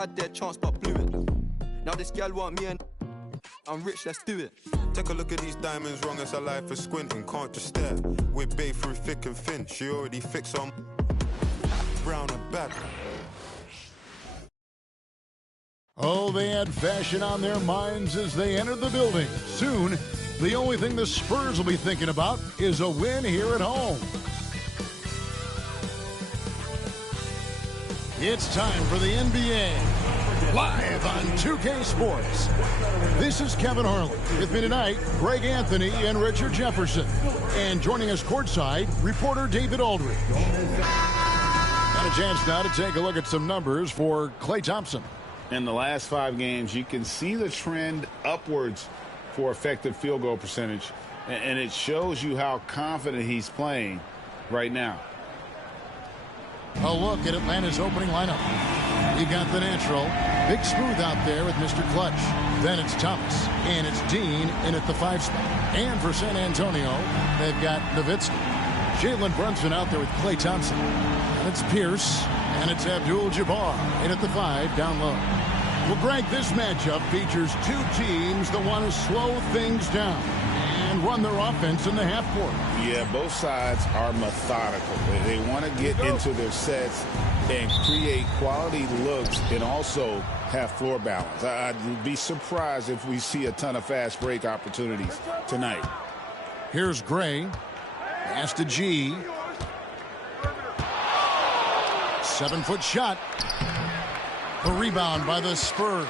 Had their chance but blew it. Now this gal want me and I'm rich, let's do it. Take a look at these diamonds, wrong as a life for squinting. Can't just stare. We're babe through thick and thin. She already fixed on brown and bad. Oh, they had fashion on their minds as they entered the building. Soon, the only thing the Spurs will be thinking about is a win here at home. It's time for the NBA, live on 2K Sports. This is Kevin Harlan. With me tonight, Greg Anthony and Richard Jefferson. And joining us courtside, reporter David Aldridge. Got a chance now to take a look at some numbers for Klay Thompson. In the last 5 games, you can see the trend upwards for effective field goal percentage, and it shows you how confident he's playing right now. A look at Atlanta's opening lineup. You got the natural. Big Smooth out there with Mr. Clutch. Then it's Thomas, and it's Dean in at the 5 spot. And for San Antonio, they've got Nowitzki. Jalen Brunson out there with Klay Thompson. And it's Pierce, and it's Abdul-Jabbar in at the 5 down low. Well, Greg, this matchup features 2 teams that want to slow things down and run their offense in the half court. Yeah, both sides are methodical. They want to get into their sets and create quality looks and also have floor balance. I'd be surprised if we see a ton of fast break opportunities tonight. Here's Gray. Pass to G. 7-foot shot. A rebound by the Spurs.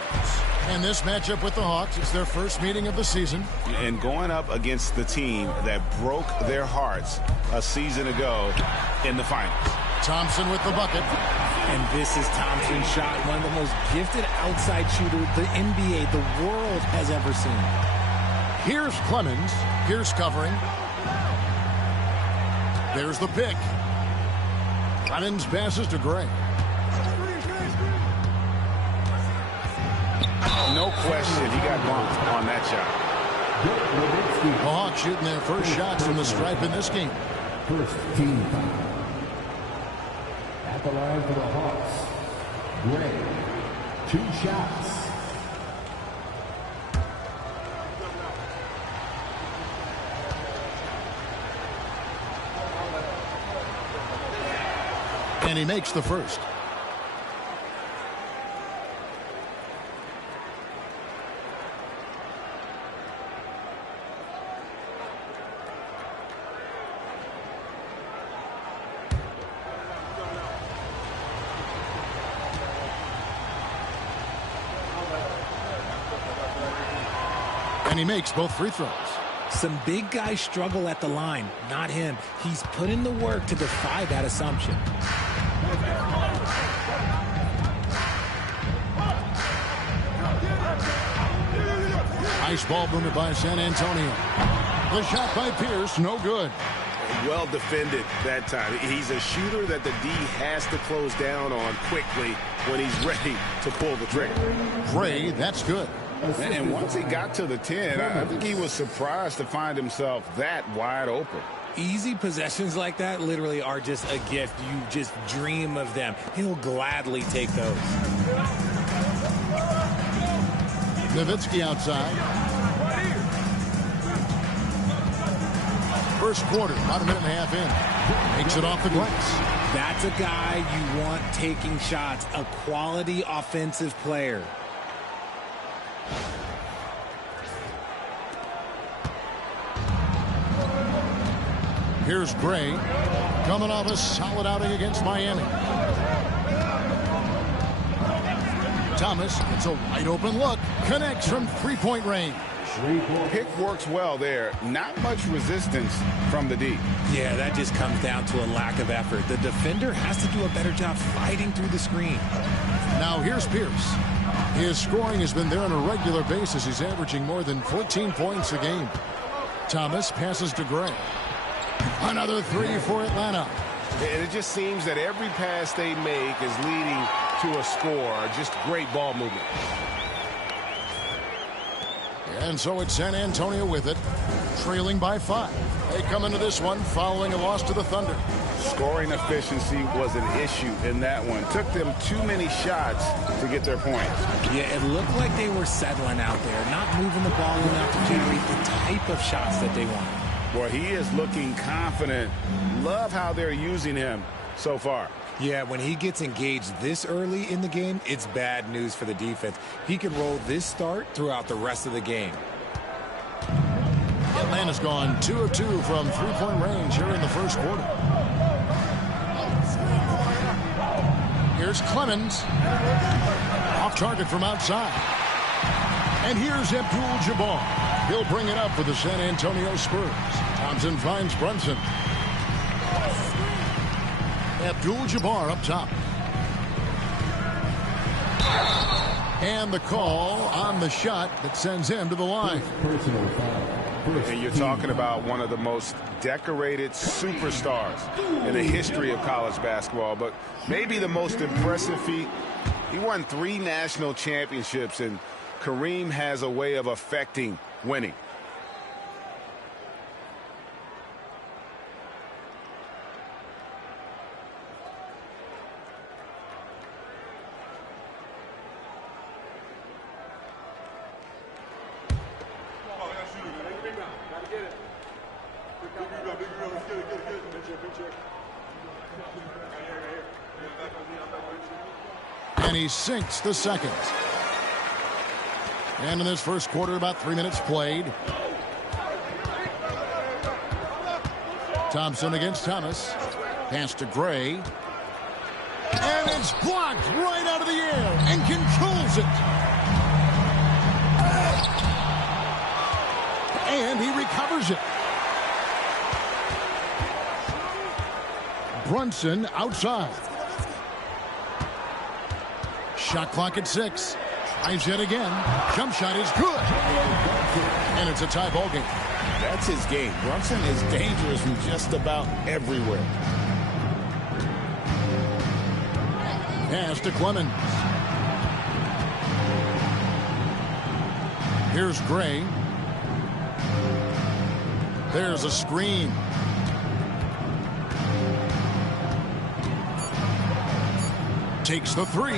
And this matchup with the Hawks, it's their first meeting of the season. And going up against the team that broke their hearts a season ago in the finals. Thompson with the bucket. And this is Thompson's shot, one of the most gifted outside shooters the NBA, the world has ever seen. Here's Clemens. Here's covering. There's the pick. Clemens passes to Gray. No question, he got bumped on that shot. The Hawks shooting their first shots from the stripe in this game. First team foul. At the line for the Hawks, Gray, 2 shots. And he makes the first. And he makes both free throws. Some big guys struggle at the line, not him. He's put in the work to defy that assumption. Nice ball movement by San Antonio. The shot by Pierce, no good. Well defended that time. He's a shooter that the D has to close down on quickly when he's ready to pull the trigger. Gray, that's good. And once he got to the 10, I think he was surprised to find himself that wide open. Easy possessions like that literally are just a gift. You just dream of them. He'll gladly take those. Nowitzki outside. First quarter, about a minute and a half in. Makes it off the glass. That's a guy you want taking shots, a quality offensive player. Here's Gray, coming off a solid outing against Miami. Thomas gets a wide open look, connects from 3-point range. Pick works well there. Not much resistance from the D. Yeah, that just comes down to a lack of effort. The defender has to do a better job fighting through the screen. Now here's Pierce. His scoring has been there on a regular basis. He's averaging more than 14 points a game. Thomas passes to Gray. Another 3 for Atlanta. And it just seems that every pass they make is leading to a score. Just great ball movement. And so it's San Antonio with it, trailing by 5. They come into this one following a loss to the Thunder. Scoring efficiency was an issue in that one. Took them too many shots to get their points. Yeah, it looked like they were settling out there, not moving the ball enough to generate the type of shots that they want. Boy, he is looking confident. Love how they're using him so far. Yeah, when he gets engaged this early in the game, it's bad news for the defense. He can roll this start throughout the rest of the game. Atlanta's gone 2 of 2 from three-point range here in the first quarter. Here's Clemens. Off target from outside. And here's Abdul-Jabbar. He'll bring it up for the San Antonio Spurs. Thompson finds Brunson. Abdul-Jabbar up top. And the call on the shot that sends him to the line. Personal foul. And you're talking about one of the most decorated superstars in the history of college basketball, but maybe the most impressive feat. He won 3 national championships, and Kareem has a way of affecting winning. And he sinks the second. And in this first quarter, about 3 minutes played. Thompson against Thomas. Pass to Gray. And it's blocked right out of the air and controls it. And he recovers it. Brunson outside. Shot clock at 6. Tries yet again. Jump shot is good. And it's a tie ball game. That's his game. Brunson is dangerous from just about everywhere. Pass to Clemens. Here's Gray. There's a screen. Takes the 3.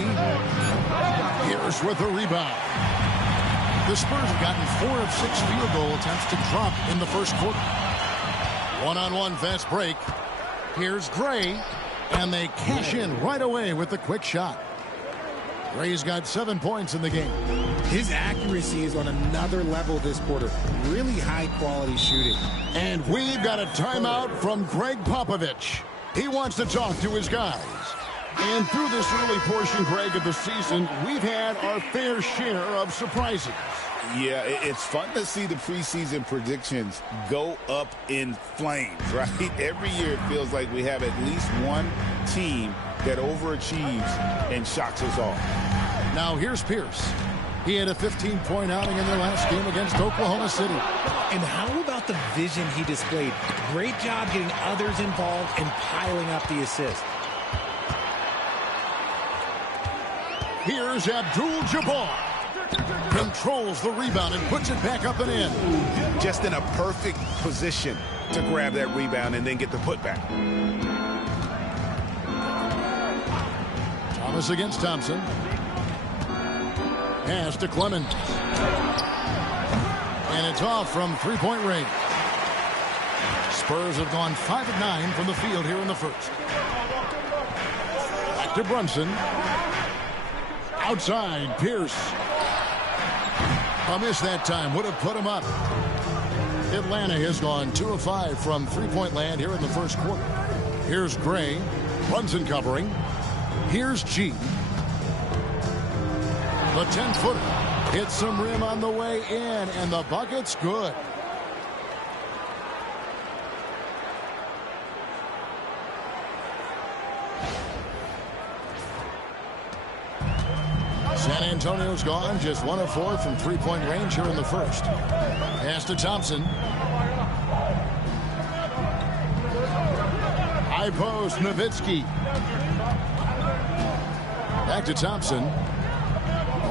Here's with a rebound. The Spurs have gotten 4 of 6 field goal attempts to drop in the first quarter. One-on-one fast break. Here's Gray. And they cash in right away with the quick shot. Gray's got 7 points in the game. His accuracy is on another level this quarter. Really high-quality shooting. And we've got a timeout from Greg Popovich. He wants to talk to his guys. And through this early portion, Greg, of the season, we've had our fair share of surprises. Yeah, it's fun to see the preseason predictions go up in flames, right? Every year it feels like we have at least one team that overachieves and shocks us all. Now here's Pierce. He had a 15-point outing in their last game against Oklahoma City. And how about the vision he displayed? Great job getting others involved and piling up the assist. Here's Abdul-Jabbar. Controls the rebound and puts it back up and in. Just in a perfect position to grab that rebound and then get the putback. Thomas against Thompson. Pass to Clemens. And it's off from three-point range. Spurs have gone 5 of 9 from the field here in the first. Back to Brunson. Outside, Pierce. A miss that time would have put him up. Atlanta has gone 2 of 5 from three-point land here in the first quarter. Here's Gray. Brunson covering. Here's G. The 10-footer hits some rim on the way in, and the bucket's good. San Antonio's gone just 1 of 4 from three-point range here in the first. Pass to Thompson. High post, Nowitzki. Back to Thompson.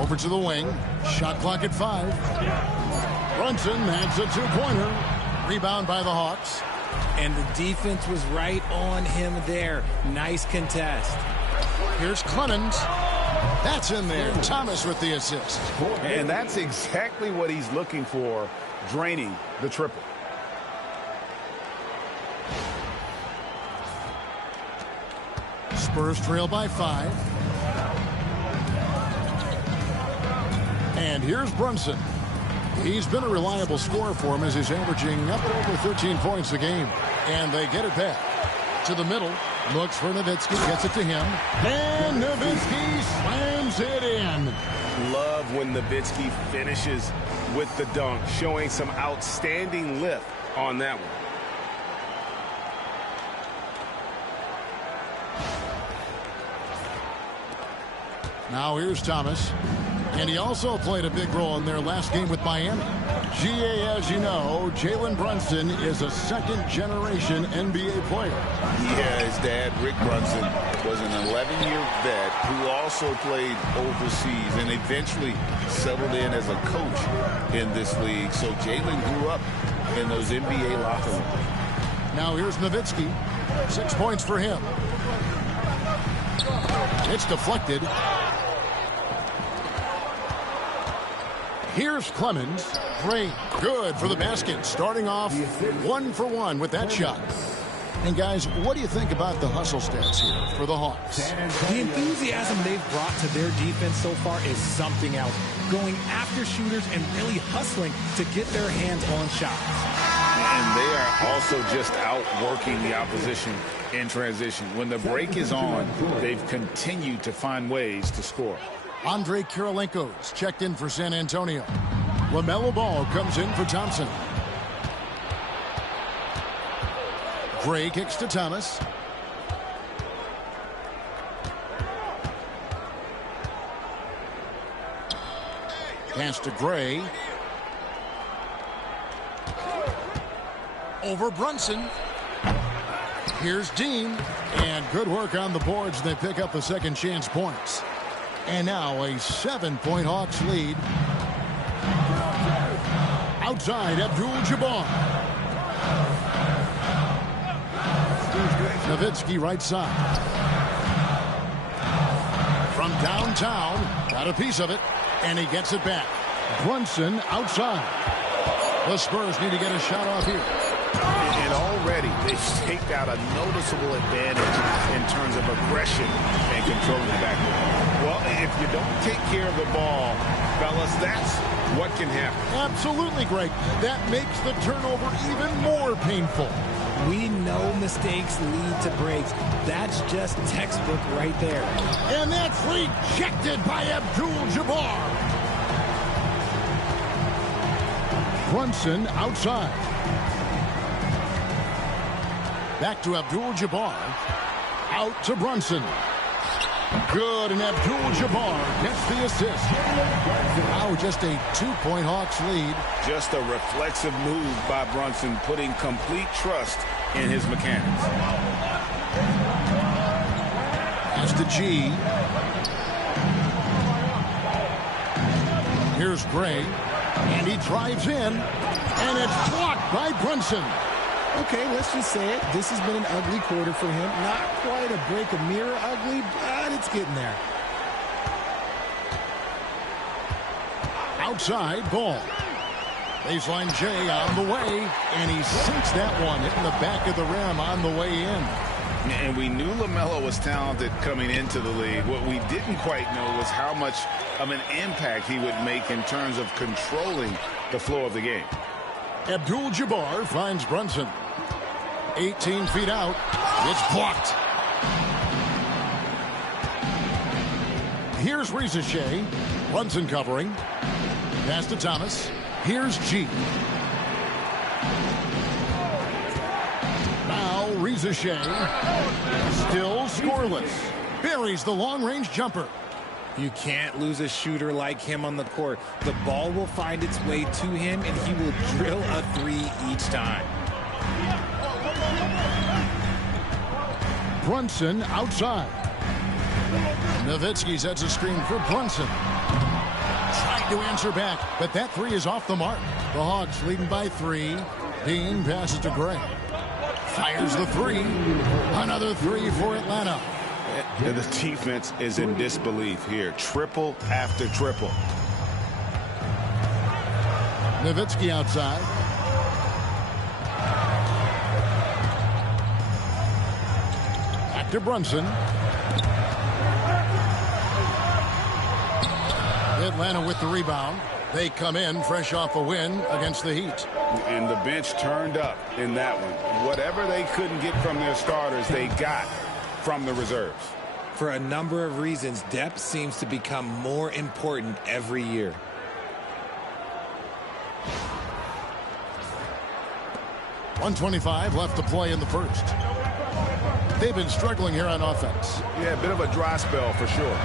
Over to the wing. Shot clock at 5. Brunson, that's a two-pointer. Rebound by the Hawks. And the defense was right on him there. Nice contest. Here's Clemens. That's in there. Thomas with the assist. And that's exactly what he's looking for, draining the triple. Spurs trail by 5. And here's Brunson. He's been a reliable scorer for him as he's averaging up at over 13 points a game. And they get it back to the middle. Looks for Nowitzki, gets it to him. And Nowitzki slams it in. Love when Nowitzki finishes with the dunk, showing some outstanding lift on that one. Now here's Thomas. And he also played a big role in their last game with Miami. GA, as you know, Jalen Brunson is a second-generation NBA player. Yeah, his dad, Rick Brunson, was an 11-year vet who also played overseas and eventually settled in as a coach in this league. So Jalen grew up in those NBA locker rooms. Now here's Nowitzki. 6 points for him. It's deflected. Here's Clemens. Great. Good for the basket. Starting off 1 for 1 with that shot. And guys, what do you think about the hustle stats here for the Hawks? The enthusiasm they've brought to their defense so far is something else. Going after shooters and really hustling to get their hands on shots. And they are also just outworking the opposition in transition. When the break is on, they've continued to find ways to score. Andre Kirilenko's checked in for San Antonio. LaMelo Ball comes in for Thompson. Gray kicks to Thomas. Pass to Gray. Over Brunson. Here's Dean. And good work on the boards. They pick up the second chance points. And now a 7-point Hawks lead. Outside, Abdul-Jabbar. Nowitzki right side. From downtown, got a piece of it, and he gets it back. Brunson outside. The Spurs need to get a shot off here. And already they've staked out a noticeable advantage in terms of aggression and controlling the backcourt. Well, if you don't take care of the ball, fellas, that's what can happen. Absolutely, Greg. That makes the turnover even more painful. We know mistakes lead to breaks. That's just textbook right there. And that's rejected by Abdul-Jabbar. Brunson outside. Back to Abdul-Jabbar. Out to Brunson. Good, and Abdul-Jabbar gets the assist. Now just a 2-point Hawks lead. Just a reflexive move by Brunson, putting complete trust in his mechanics. Pass to G. Here's Gray. And he drives in. And it's blocked by Brunson. Okay, let's just say it. This has been an ugly quarter for him. Not quite a break a mirror ugly, but it's getting there. Outside, Ball. Baseline J on the way, and he sinks that one, hitting the back of the rim on the way in. And we knew LaMelo was talented coming into the league. What we didn't quite know was how much of an impact he would make in terms of controlling the flow of the game. Abdul-Jabbar finds Brunson. 18 feet out. It's blocked. Here's Reza Shea. Brunson covering. Pass to Thomas. Here's G. Now Reza Shea. Still scoreless. Buries the long-range jumper. You can't lose a shooter like him on the court. The ball will find its way to him, and he will drill a three each time. Brunson outside. Nowitzki sets a screen for Brunson. Trying to answer back, but that three is off the mark. The Hawks leading by 3. Dean passes to Gray. Fires the three. Another three for Atlanta. The defense is in disbelief here. Triple after triple. Nowitzki outside. Back to Brunson. Atlanta with the rebound. They come in fresh off a win against the Heat. And the bench turned up in that one. Whatever they couldn't get from their starters, they got from the reserves. For a number of reasons, depth seems to become more important every year. .125 left to play in the first. They've been struggling here on offense. Yeah, a bit of a dry spell for sure.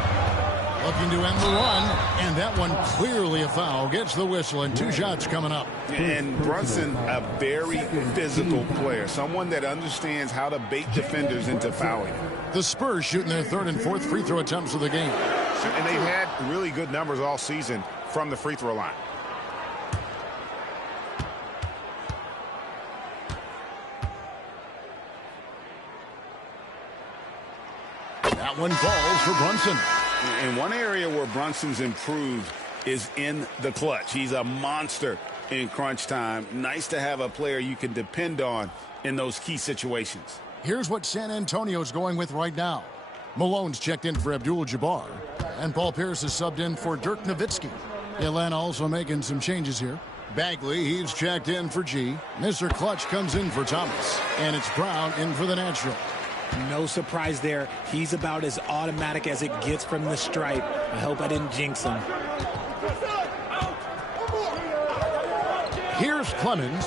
Looking to end the run, and that one clearly a foul. Gets the whistle, and 2 shots coming up. And Brunson, a very physical player, someone that understands how to bait defenders into fouling. The Spurs shooting their 3rd and 4th free throw attempts of the game. And they've had really good numbers all season from the free throw line. That one falls for Brunson. And one area where Brunson's improved is in the clutch. He's a monster in crunch time. Nice to have a player you can depend on in those key situations. Here's what San Antonio's going with right now. Malone's checked in for Abdul-Jabbar, and Paul Pierce is subbed in for Dirk Nowitzki. Atlanta also making some changes here. Bagley, he's checked in for G. Mr. Clutch comes in for Thomas, and it's Brown in for the natural. No surprise there. He's about as automatic as it gets from the stripe. I hope I didn't jinx him. Here's Clemens,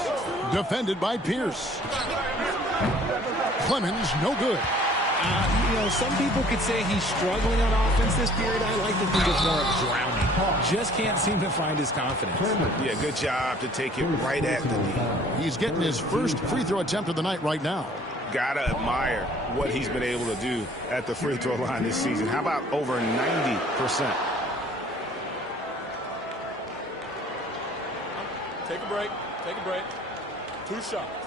defended by Pierce. Clemens, no good. Some people could say he's struggling on offense this period. I like to think it's more of drowning. Just can't seem to find his confidence. Yeah, good job to take it right at the knee. He's getting his first free throw attempt of the night right now. Gotta admire what he's been able to do at the free throw line this season. How about over 90%? Take a break. Take a break. 2 shots.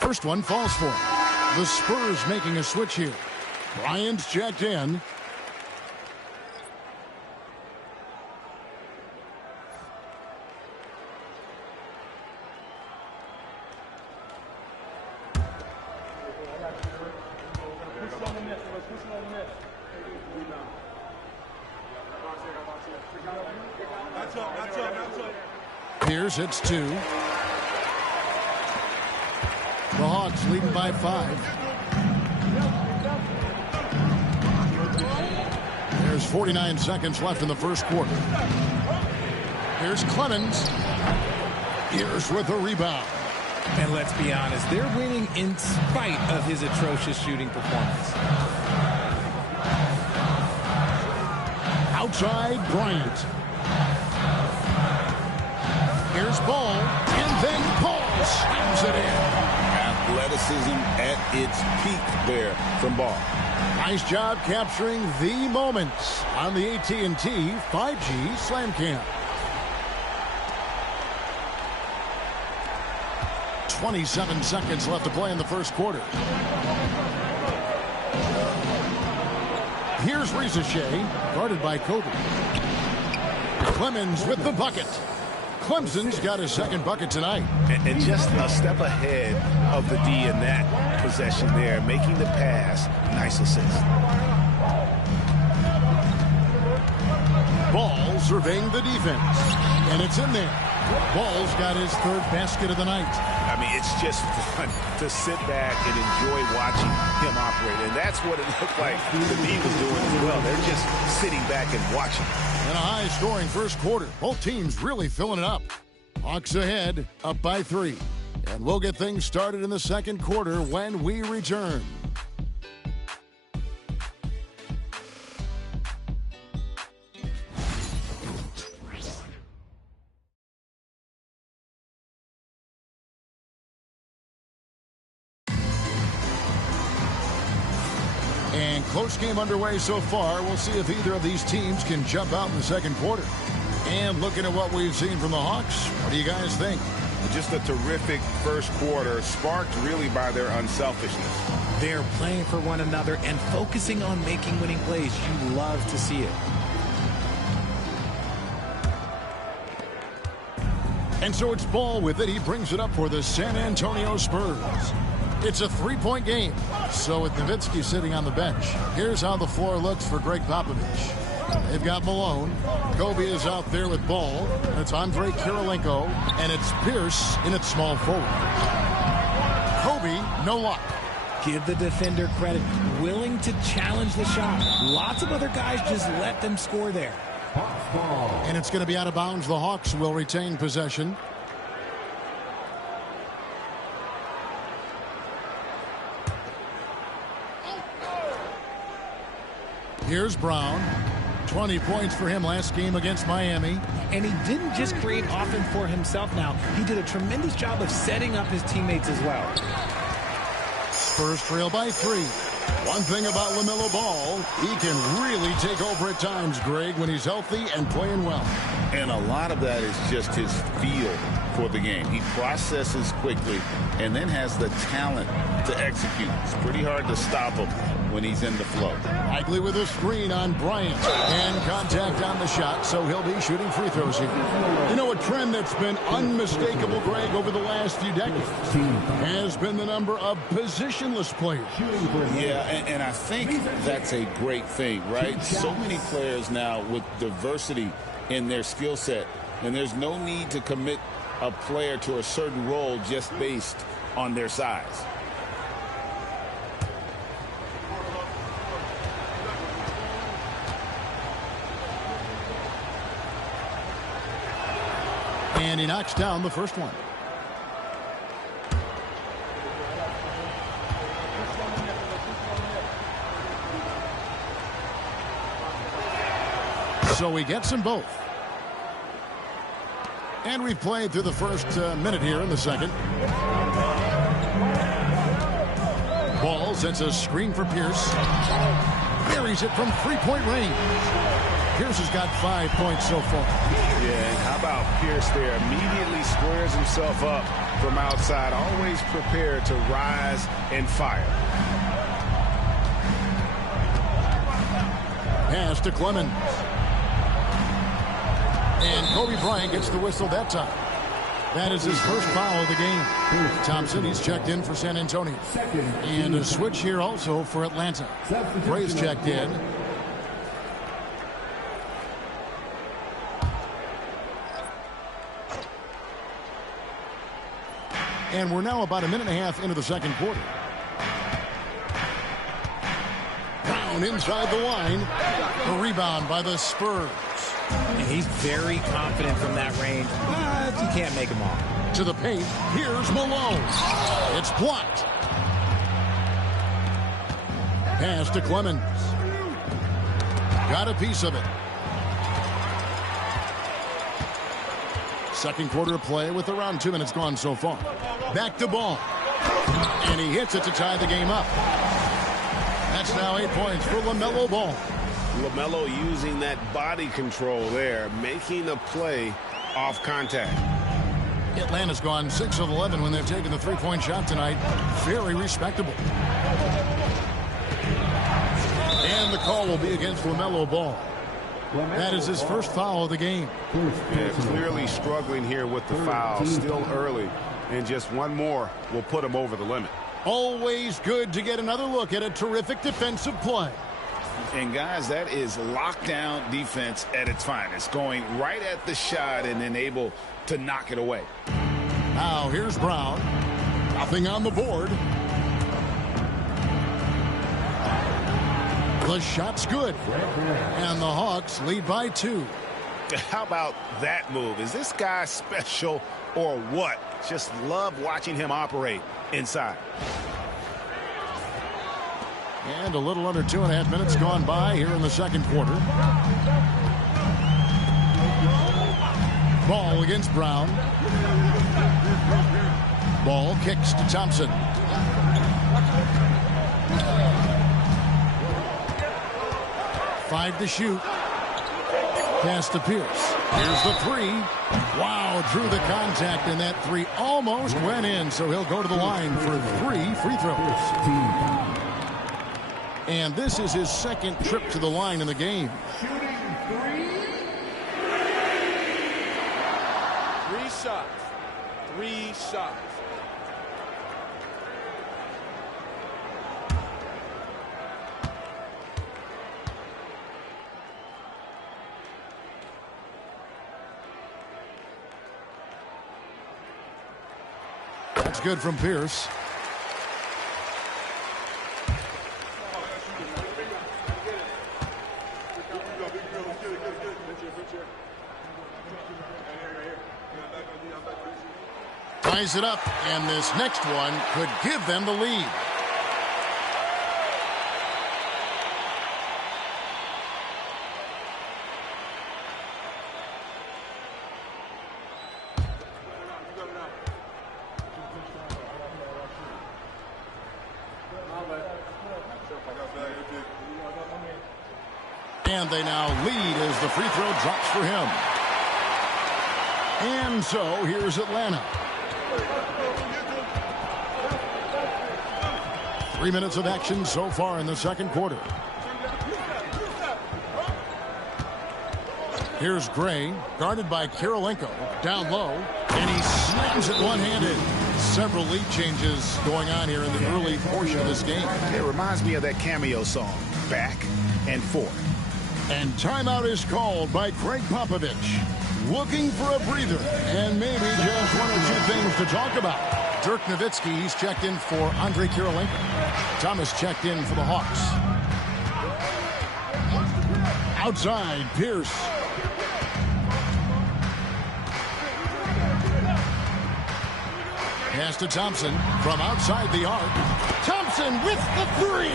First one falls for him. The Spurs making a switch here. Bryant's checked in. Pierce hits 2. The Hawks leading by 5. There's 49 seconds left in the first quarter. Here's Clemens. Pierce with a rebound. And let's be honest, they're winning in spite of his atrocious shooting performance. Outside, Bryant. Here's Ball, and then Paul slams it in. Athleticism at its peak there from Ball. Nice job capturing the moments on the AT&T 5G Slam Cam. 27 seconds left to play in the first quarter. Here's Risache, guarded by Kobe. Clemens with the bucket. Clemson's got his second bucket tonight. And just a step ahead of the D in that possession there, making the pass. Nice assist. Ball surveying the defense. And it's in there. Ball's got his 3rd basket of the night. I mean, it's just fun to sit back and enjoy watching him operate. And that's what it looked like the D was doing as well. They're just sitting back and watching. In a high-scoring first quarter, both teams really filling it up. Hawks ahead, up by 3. And we'll get things started in the second quarter when we return. close game underway so far. We'll see if either of these teams can jump out in the second quarter. And looking at what we've seen from the Hawks, what do you guys think? Just a terrific first quarter, sparked really by their unselfishness. They're playing for one another and focusing on making winning plays. You love to see it. And so it's Ball with it. He brings it up for the San Antonio Spurs. It's a three-point game. So with Nowitzki sitting on the bench, here's how the floor looks for Greg Popovich. They've got Malone. Kobe is out there with Ball. It's Andre Kirilenko. And it's Pierce in its small forward. Kobe, no luck. Give the defender credit. Willing to challenge the shot. Lots of other guys just let them score there. And it's going to be out of bounds. The Hawks will retain possession. Here's Brown. 20 points for him last game against Miami. And he didn't just create offense for himself now. He did a tremendous job of setting up his teammates as well. Spurs trail by 3. One thing about LaMelo Ball, he can really take over at times, Greg, when he's healthy and playing well. And a lot of that is just his feel for the game. He processes quickly and then has the talent to execute. It's pretty hard to stop him when he's in the flow. Bagley with a screen on Bryant. And contact on the shot, so he'll be shooting free throws here. You know, a trend that's been unmistakable, Greg, over the last few decades has been the number of positionless players. Yeah, and I think that's a great thing, right? So many players now with diversity in their skill set, and there's no need to commit a player to a certain role just based on their size. And he knocks down the first one. So he gets them both. And we've played through the first minute here in the second. Ball sets a screen for Pierce. Buries it from three-point range. Pierce has got 5 points so far. Yeah, and how about Pierce there? Immediately squares himself up from outside. Always prepared to rise and fire. Pass to Clemens. And Kobe Bryant gets the whistle that time. That is his first foul of the game. Thompson, he's checked in for San Antonio. And a switch here also for Atlanta. Bray's checked in. And we're now about a minute and a half into the second quarter. Brown inside the line. A rebound by the Spurs. And he's very confident from that range, but you can't make him all. To the paint, here's Malone. It's blocked. Pass to Clemens. Got a piece of it. Second quarter of play with around 2 minutes gone so far. Back to Ball. And he hits it to tie the game up. That's now 8 points for LaMelo Ball. LaMelo using that body control there, making a play off contact. Atlanta's gone 6 of 11 when they've taken the three-point shot tonight. Very respectable. And the call will be against LaMelo Ball. That is his first foul of the game. Yeah, clearly struggling here with the foul. Still early. And just one more will put him over the limit. Always good to get another look at a terrific defensive play. And, guys, that is lockdown defense at its finest. Going right at the shot and then able to knock it away. Now, here's Brown. Nothing on the board. The shot's good. And the Hawks lead by 2. How about that move? Is this guy special or what? Just love watching him operate inside. And a little under 2.5 minutes gone by here in the second quarter. Ball against Brown. Ball kicks to Thompson. 5 to shoot. Pass to Pierce. Here's the 3. Wow, drew the contact, and that 3 almost went in, so he'll go to the line for 3 free throws. And this is his second trip to the line in the game. Shooting 3 shots. 3 shots. That's good from Pierce. Ties it up, and this next one could give them the lead. And they now lead as the free throw drops for him. And so here's Atlanta. 3 minutes of action so far in the second quarter. Here's Gray, guarded by Kirilenko, down low, and he slams it one-handed. Several lead changes going on here in the early portion of this game. It reminds me of that Cameo song, Back and Forth. And timeout is called by Craig Popovich. Looking for a breather, and maybe just 1 or 2 things to talk about. Dirk Nowitzki, he's checked in for Andrei Kirilenko. Thomas checked in for the Hawks. Outside, Pierce. Pass to Thompson from outside the arc. Thompson with the 3.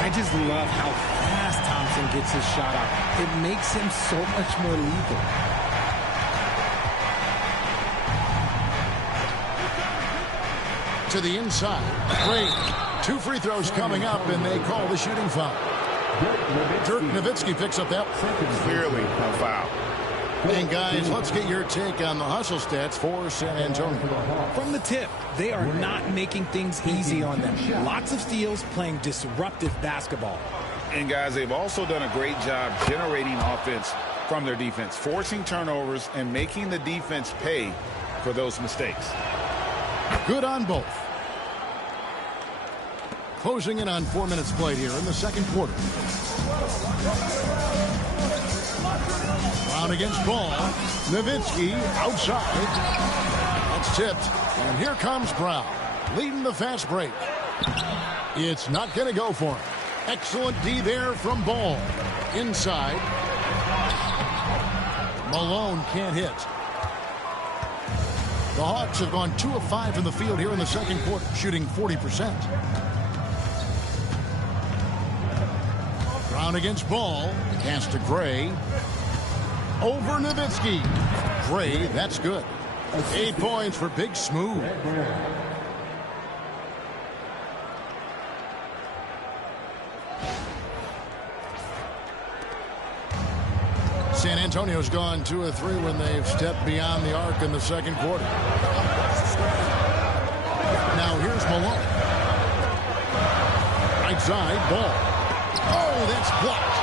I just love how fast Thompson gets his shot out. It makes him so much more lethal. To the inside. Great. 2 free throws coming up, and they call the shooting foul. Dirk Nowitzki picks up that. Clearly a foul. And guys, let's get your take on the hustle stats for San Antonio. From the tip, they are not making things easy on them. Lots of steals, playing disruptive basketball. And guys, they've also done a great job generating offense from their defense, forcing turnovers and making the defense pay for those mistakes. Good on both. Closing in on 4 minutes played here in the second quarter. Brown against Ball. Nowitzki outside. That's tipped. And here comes Brown, leading the fast break. It's not going to go for him. Excellent D there from Ball. Inside. Malone can't hit. The Hawks have gone 2 of 5 from the field here in the second quarter, shooting 40%. Brown against Ball. Pass to Gray. Over Nowitzki. Gray, that's good. 8 points for Big Smooth. San Antonio's gone 2 of 3 when they've stepped beyond the arc in the second quarter. Now here's Malone. Right side, Ball. Oh, that's blocked.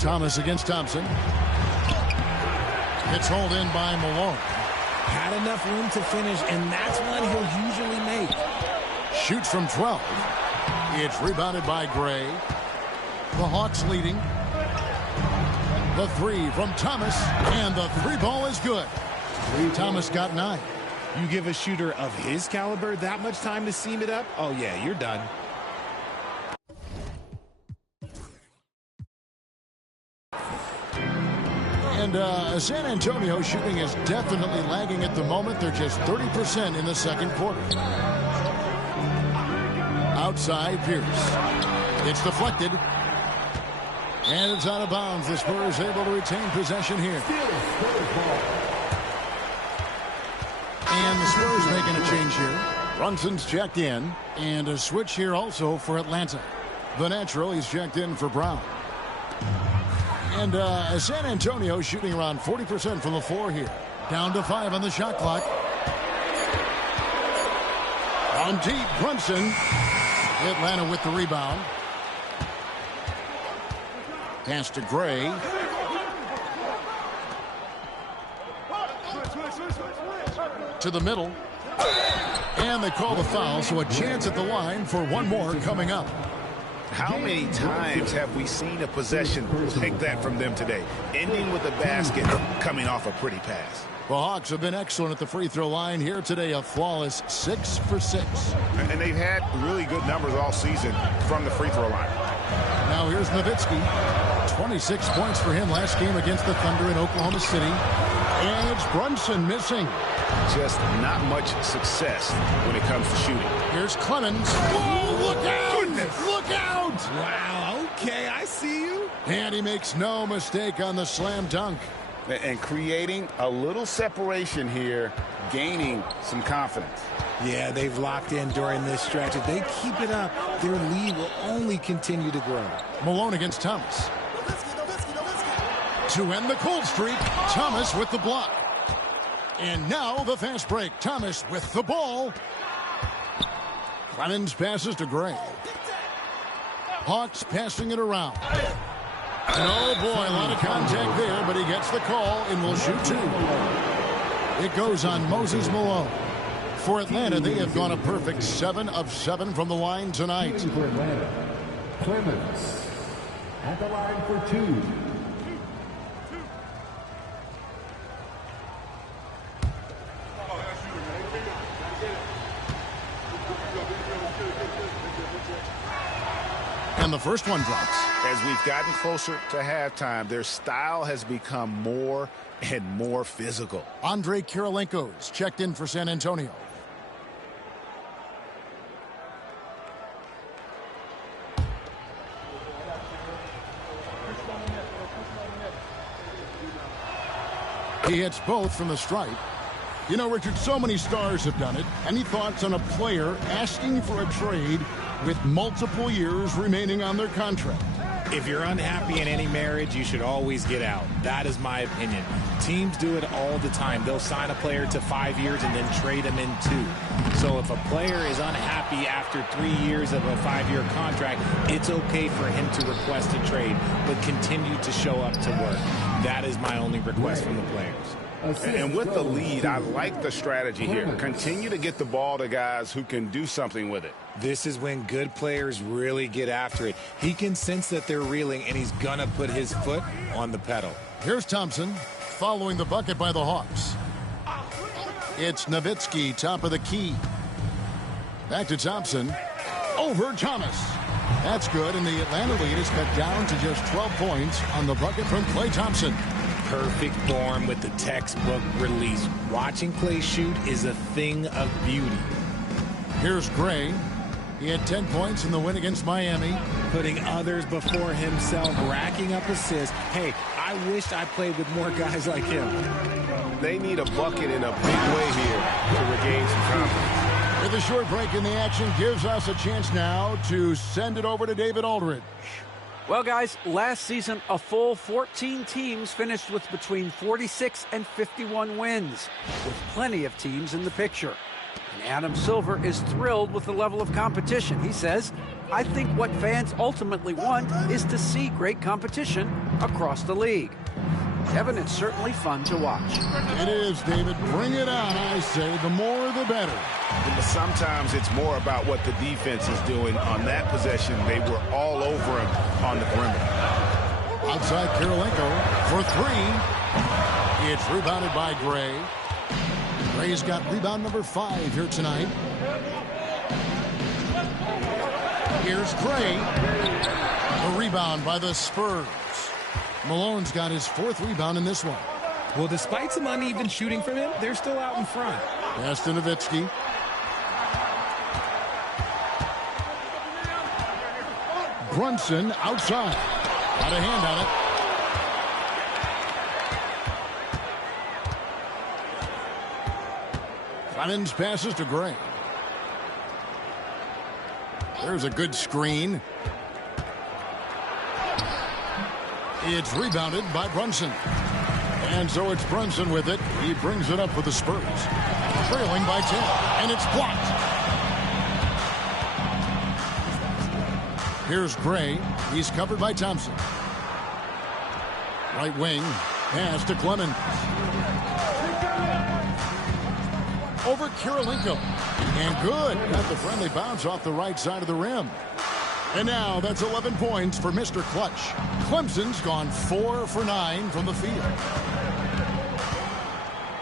Thomas against Thompson. It's hauled in by Malone. Had enough room to finish, and that's one he'll usually make. Shoots from 12. It's rebounded by Gray. The Hawks leading. The 3 from Thomas, and the 3 ball is good. Thomas got 9. You give a shooter of his caliber that much time to seam it up, oh yeah, you're done. And San Antonio shooting is definitely lagging at the moment. They're just 30% in the second quarter. Outside, Pierce. It's deflected. And it's out of bounds. The Spurs able to retain possession here. And the Spurs making a change here. Brunson's checked in. And a switch here also for Atlanta. The natural, he's checked in for Brown. And San Antonio shooting around 40% from the floor here. Down to 5 on the shot clock. On deep, Brunson. Atlanta with the rebound. Pass to Gray. To the middle. And they call the foul, so a chance at the line for one more coming up. How many times have we seen a possession like that from them today? Ending with a basket, coming off a pretty pass. The Hawks have been excellent at the free throw line here today, a flawless 6 for 6. And they've had really good numbers all season from the free throw line. Now here's Nowitzki. 26 points for him last game against the Thunder in Oklahoma City. And it's Brunson missing. Just not much success when it comes to shooting. Here's Clemens. Whoa, look out! Goodness. Look out! Wow, okay, I see you. And he makes no mistake on the slam dunk. And creating a little separation here, gaining some confidence. Yeah, they've locked in during this stretch. If they keep it up, their lead will only continue to grow. Malone against Thomas. To end the cold streak, Thomas with the block. And now the fast break. Thomas with the ball. Clemens passes to Gray. Hawks passing it around. And oh boy, a lot of contact there, but he gets the call and will shoot 2. It goes on Moses Malone. For Atlanta, they have gone a perfect 7 of 7 from the line tonight. For Atlanta, Clemens at the line for 2. And the first one drops. As we've gotten closer to halftime, their style has become more and more physical. Andre Kirilenko's checked in for San Antonio. He hits both from the stripe. You know, Richard, so many stars have done it. Any thoughts on a player asking for a trade with multiple years remaining on their contract? If you're unhappy in any marriage, you should always get out. That is my opinion. Teams do it all the time. They'll sign a player to 5 years and then trade him in 2. So if a player is unhappy after 3 years of a 5-year contract, it's okay for him to request a trade, but continue to show up to work. That is my only request from the players. And with the lead, I like the strategy here. Continue to get the ball to guys who can do something with it. This is when good players really get after it. He can sense that they're reeling, and he's going to put his foot on the pedal. Here's Thompson following the bucket by the Hawks. It's Nowitzki, top of the key. Back to Thompson. Over Thomas. That's good, and the Atlanta lead is cut down to just 12 points on the bucket from Klay Thompson. Perfect form with the textbook release. Watching Klay shoot is a thing of beauty. Here's Gray. He had 10 points in the win against Miami. Putting others before himself, racking up assists. Hey, I wished I played with more guys like him. They need a bucket in a big way here to regain some confidence. With a short break in the action, gives us a chance now to send it over to David Aldridge. Well, guys, last season, a full 14 teams finished with between 46 and 51 wins, with plenty of teams in the picture. And Adam Silver is thrilled with the level of competition. He says, I think what fans ultimately want is to see great competition across the league. Kevin, it's certainly fun to watch. It is, David. Bring it on, I say. The more, the better. But sometimes it's more about what the defense is doing. On that possession, they were all over him on the perimeter. Outside Kirilenko for 3. It's rebounded by Gray. Gray's got rebound number 5 here tonight. Here's Gray. A rebound by the Spurs. Malone's got his 4th rebound in this one. Well, despite some uneven shooting from him, they're still out in front. Pass to Nowitzki. Brunson outside. Got a hand on it. Clemens passes to Gray. There's a good screen. It's rebounded by Brunson. And so it's Brunson with it. He brings it up for the Spurs. Trailing by 10. And it's blocked. Here's Gray. He's covered by Thompson. Right wing. Pass to Clemens. Over Kirilenko. And good. Got the friendly bounce off the right side of the rim. And now that's 11 points for Mr. Clutch. Clemson's gone 4 for 9 from the field.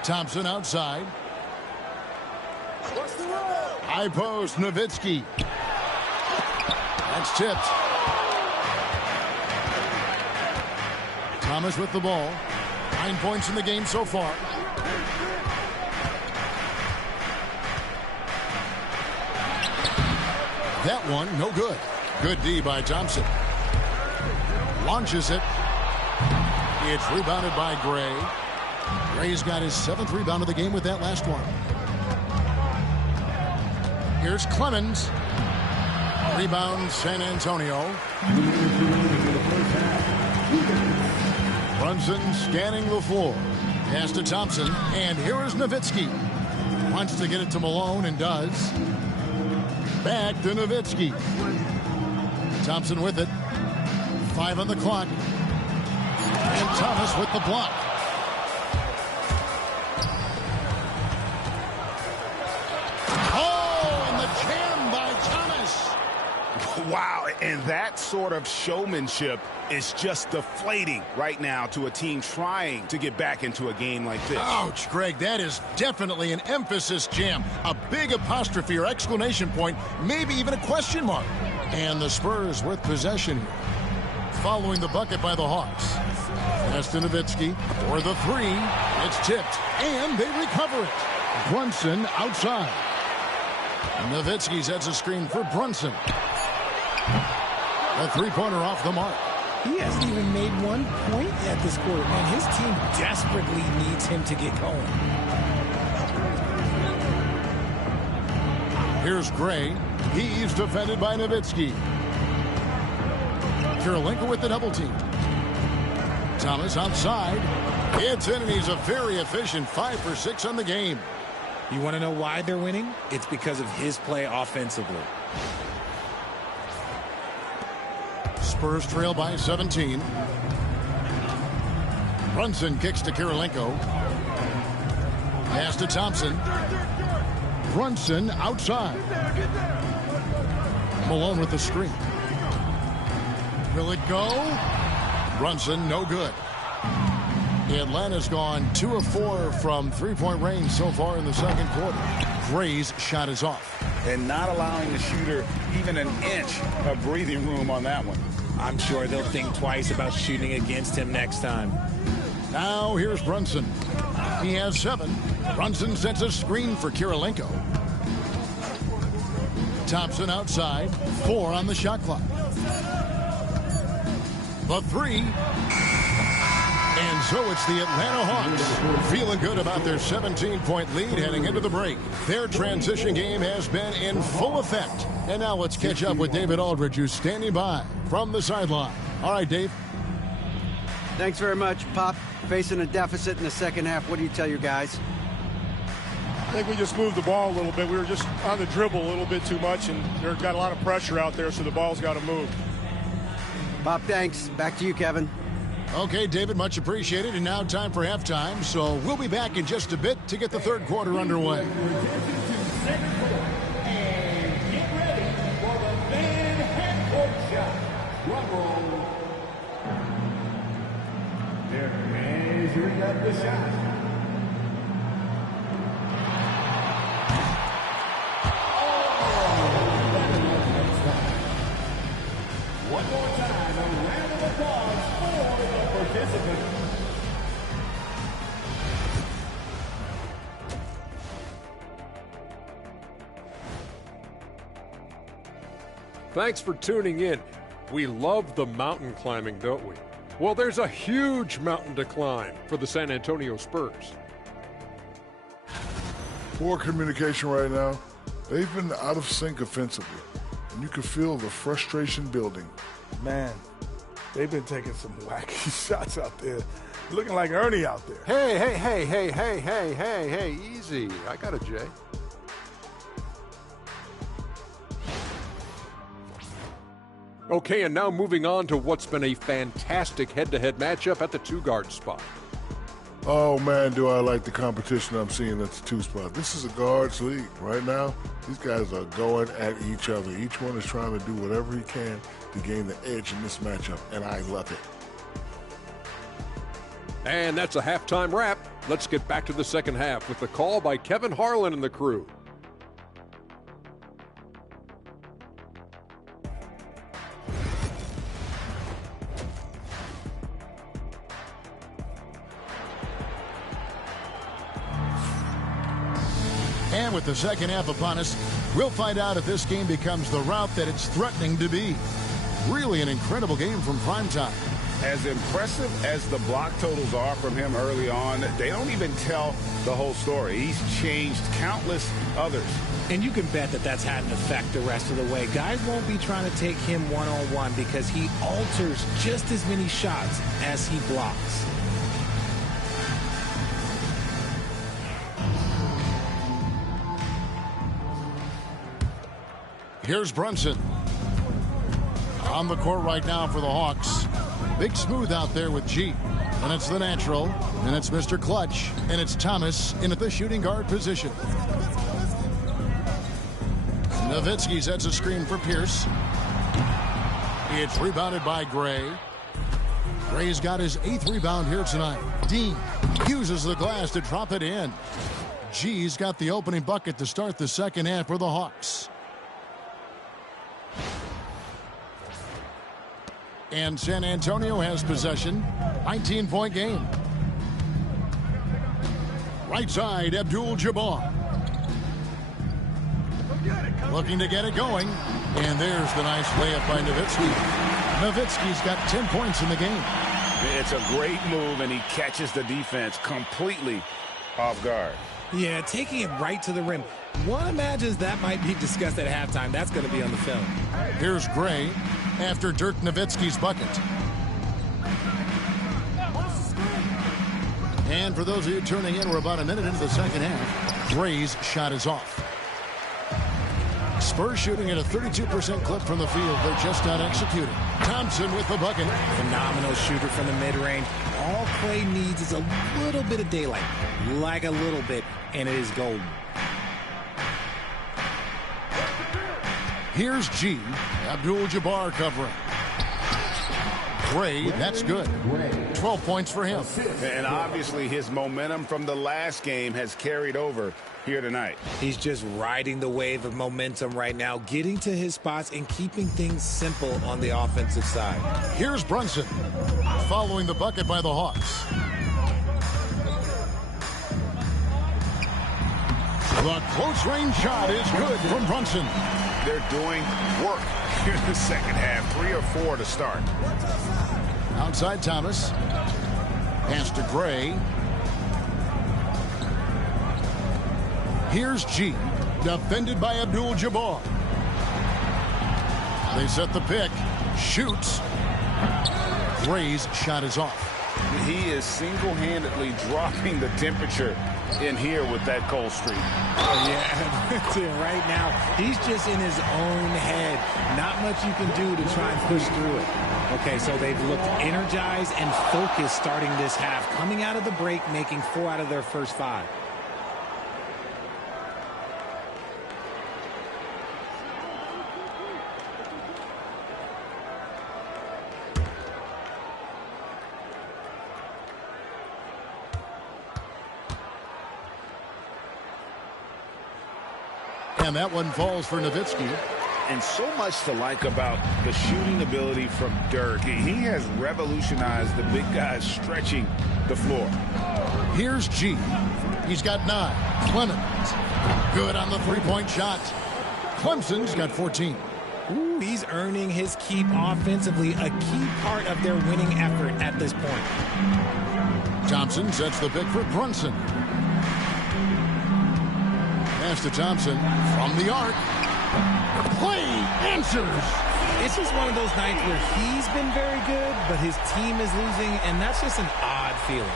Thompson outside. High post, Nowitzki. That's tipped. Thomas with the ball. 9 points in the game so far. That one, no good. Good D by Thompson. Launches it. It's rebounded by Gray. Gray's got his 7th rebound of the game with that last one. Here's Clemens. Rebound San Antonio. Brunson scanning the floor. Pass to Thompson. And here is Nowitzki. Wants to get it to Malone and does. Back to Nowitzki. Thompson with it. 5 on the clock. And Thomas with the block. Oh, and the jam by Thomas. Wow, and that sort of showmanship is just deflating right now to a team trying to get back into a game like this. Ouch, Greg, that is definitely an emphasis jam. A big apostrophe or exclamation point, maybe even a question mark. And the Spurs with possession here. Following the bucket by the Hawks. Pass to Nowitzki for the 3. It's tipped, and they recover it. Brunson outside. Nowitzki sets a screen for Brunson. A 3-pointer off the mark. He hasn't even made 1 point at this quarter. Man, his team desperately needs him to get going. Here's Gray. He's defended by Nowitzki. Kirilenko with the double team. Thomas outside. It's in, and he's a very efficient 5 for 6 on the game. You want to know why they're winning? It's because of his play offensively. Spurs trail by 17. Brunson kicks to Kirilenko. Pass to Thompson. Brunson outside. Malone with the screen. Will it go? Brunson, no good. Atlanta's gone 2 of 4 from 3-point range so far in the second quarter. Gray's shot is off. And not allowing the shooter even an inch of breathing room on that one. I'm sure they'll think twice about shooting against him next time. Now here's Brunson. He has 7. Brunson sets a screen for Kirilenko. Thompson outside. 4 on the shot clock. The 3. And so it's the Atlanta Hawks feeling good about their 17-point lead heading into the break. Their transition game has been in full effect. And now let's catch up with David Aldridge, who's standing by from the sideline. All right, Dave. Thanks very much, Pop. Facing a deficit in the second half, what do you tell your guys? I think we just moved the ball a little bit. We were just on the dribble a little bit too much, and they've got a lot of pressure out there, so the ball's got to move. Pop, thanks. Back to you, Kevin. Okay, David, much appreciated. And now time for halftime. So we'll be back in just a bit to get the third quarter underway. And get ready for the main half-court shot. Drum roll. They're measuring up the shot. One more time, a round of applause for the participants. Thanks for tuning in. We love the mountain climbing, don't we? Well, there's a huge mountain to climb for the San Antonio Spurs. Poor communication right now. They've been out of sync offensively, and you can feel the frustration building. Man, They've been taking some wacky shots out there. Looking like Ernie out there. Hey, easy. I got it, Jay. Okay, and now moving on to what's been a fantastic head-to-head matchup at the two-guard spot. Oh, man, do I like the competition I'm seeing at the two spot. This is a guards league. Right now, these guys are going at each other. Each one is trying to do whatever he can to gain the edge in this matchup, and I love it. And that's a halftime wrap. Let's get back to the second half with the call by Kevin Harlan and the crew. And with the second half upon us, we'll find out if this game becomes the route that it's threatening to be. Really an incredible game from primetime. As impressive as the block totals are from him early on, they don't even tell the whole story. He's changed countless others. And you can bet that that's had an effect the rest of the way. Guys won't be trying to take him one-on-one because he alters just as many shots as he blocks. Here's Brunson. On the court right now for the Hawks. Big Smooth out there with G. And it's the natural. And it's Mr. Clutch. And it's Thomas in at the shooting guard position. Nowitzki sets a screen for Pierce. It's rebounded by Gray. Gray's got his 8th rebound here tonight. Dean uses the glass to drop it in. G's got the opening bucket to start the second half for the Hawks. And San Antonio has possession. 19-point game. Right side, Abdul-Jabbar. Looking to get it going. And there's the nice layup by Nowitzki. Nowitzki's got 10 points in the game. It's a great move, and he catches the defense completely off guard. Yeah, taking it right to the rim. One imagines that might be discussed at halftime. That's going to be on the film. Here's Gray after Dirk Nowitzki's bucket. And for those of you tuning in, we're about a minute into the second half. Gray's shot is off. Spurs shooting at a 32% clip from the field. They're just not executing. Thompson with the bucket. Phenomenal shooter from the mid-range. All Clay needs is a little bit of daylight. Like a little bit, and it is golden. Here's G. Abdul-Jabbar covering. Gray, that's good. 12 points for him. And obviously his momentum from the last game has carried over here tonight. He's just riding the wave of momentum right now, getting to his spots and keeping things simple on the offensive side. Here's Brunson following the bucket by the Hawks. The close-range shot is good from Brunson. They're doing work here in the second half. 3 or 4 to start. Outside Thomas. Pass to Gray. Here's G. Defended by Abdul-Jabbar. They set the pick. Shoots. Gray's shot is off. He is single-handedly dropping the temperature in here with that cold streak. Oh, yeah, right now, he's just in his own head. Not much you can do to try and push through it. Okay, so they've looked energized and focused starting this half. Coming out of the break, making 4 out of their first 5. And that one falls for Nowitzki. And so much to like about the shooting ability from Dirk. He has revolutionized the big guys stretching the floor. Here's G. He's got 9. Clemens. Good on the three-point shot. Clemson's got 14. Ooh, he's earning his keep offensively, a key part of their winning effort at this point. Thompson sets the pick for Brunson. Pass to Thompson from the arc. Clay answers. It's just one of those nights where he's been very good, but his team is losing, and that's just an odd feeling.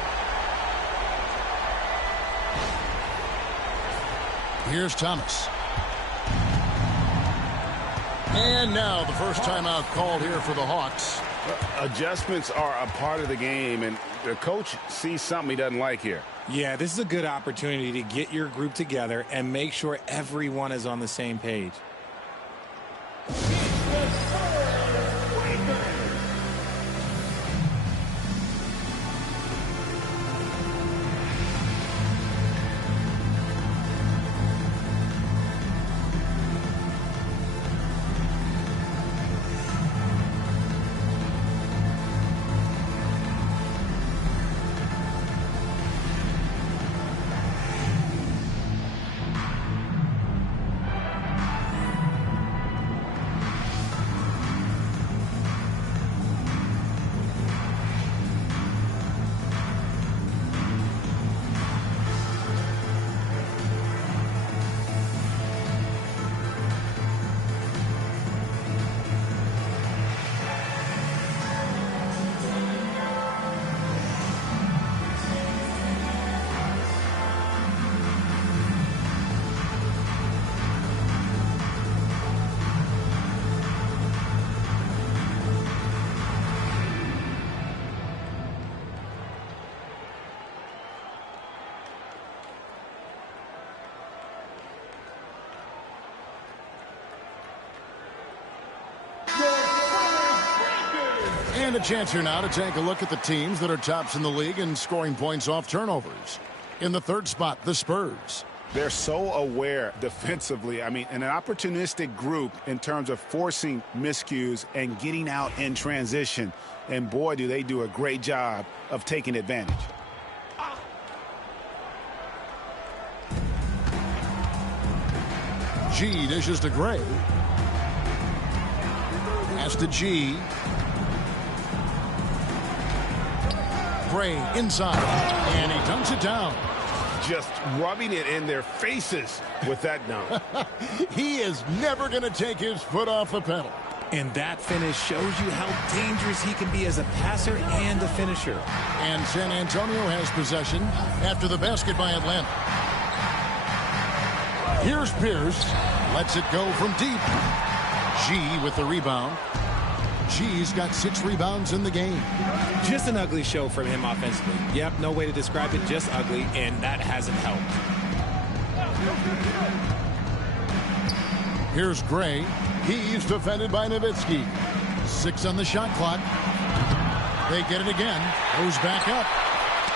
Here's Thomas. And now the first timeout called here for the Hawks. Adjustments are a part of the game, and the coach sees something he doesn't like here. Yeah, this is a good opportunity to get your group together and make sure everyone is on the same page. And a chance here now to take a look at the teams that are tops in the league in scoring points off turnovers. In the third spot, the Spurs. They're so aware defensively. I mean, an opportunistic group in terms of forcing miscues and getting out in transition. And boy, do they do a great job of taking advantage. G dishes to Gray. Pass to G. Gray inside, and he dunks it down. Just rubbing it in their faces with that dunk. He is never going to take his foot off the pedal. And that finish shows you how dangerous he can be as a passer and a finisher. And San Antonio has possession after the basket by Atlanta. Here's Pierce. Lets it go from deep. G with the rebound. G's got 6 rebounds in the game. Just an ugly show from him offensively. Yep, no way to describe it, just ugly, and that hasn't helped. Here's Gray. He's defended by Nowitzki. 6 on the shot clock. They get it again. Goes back up.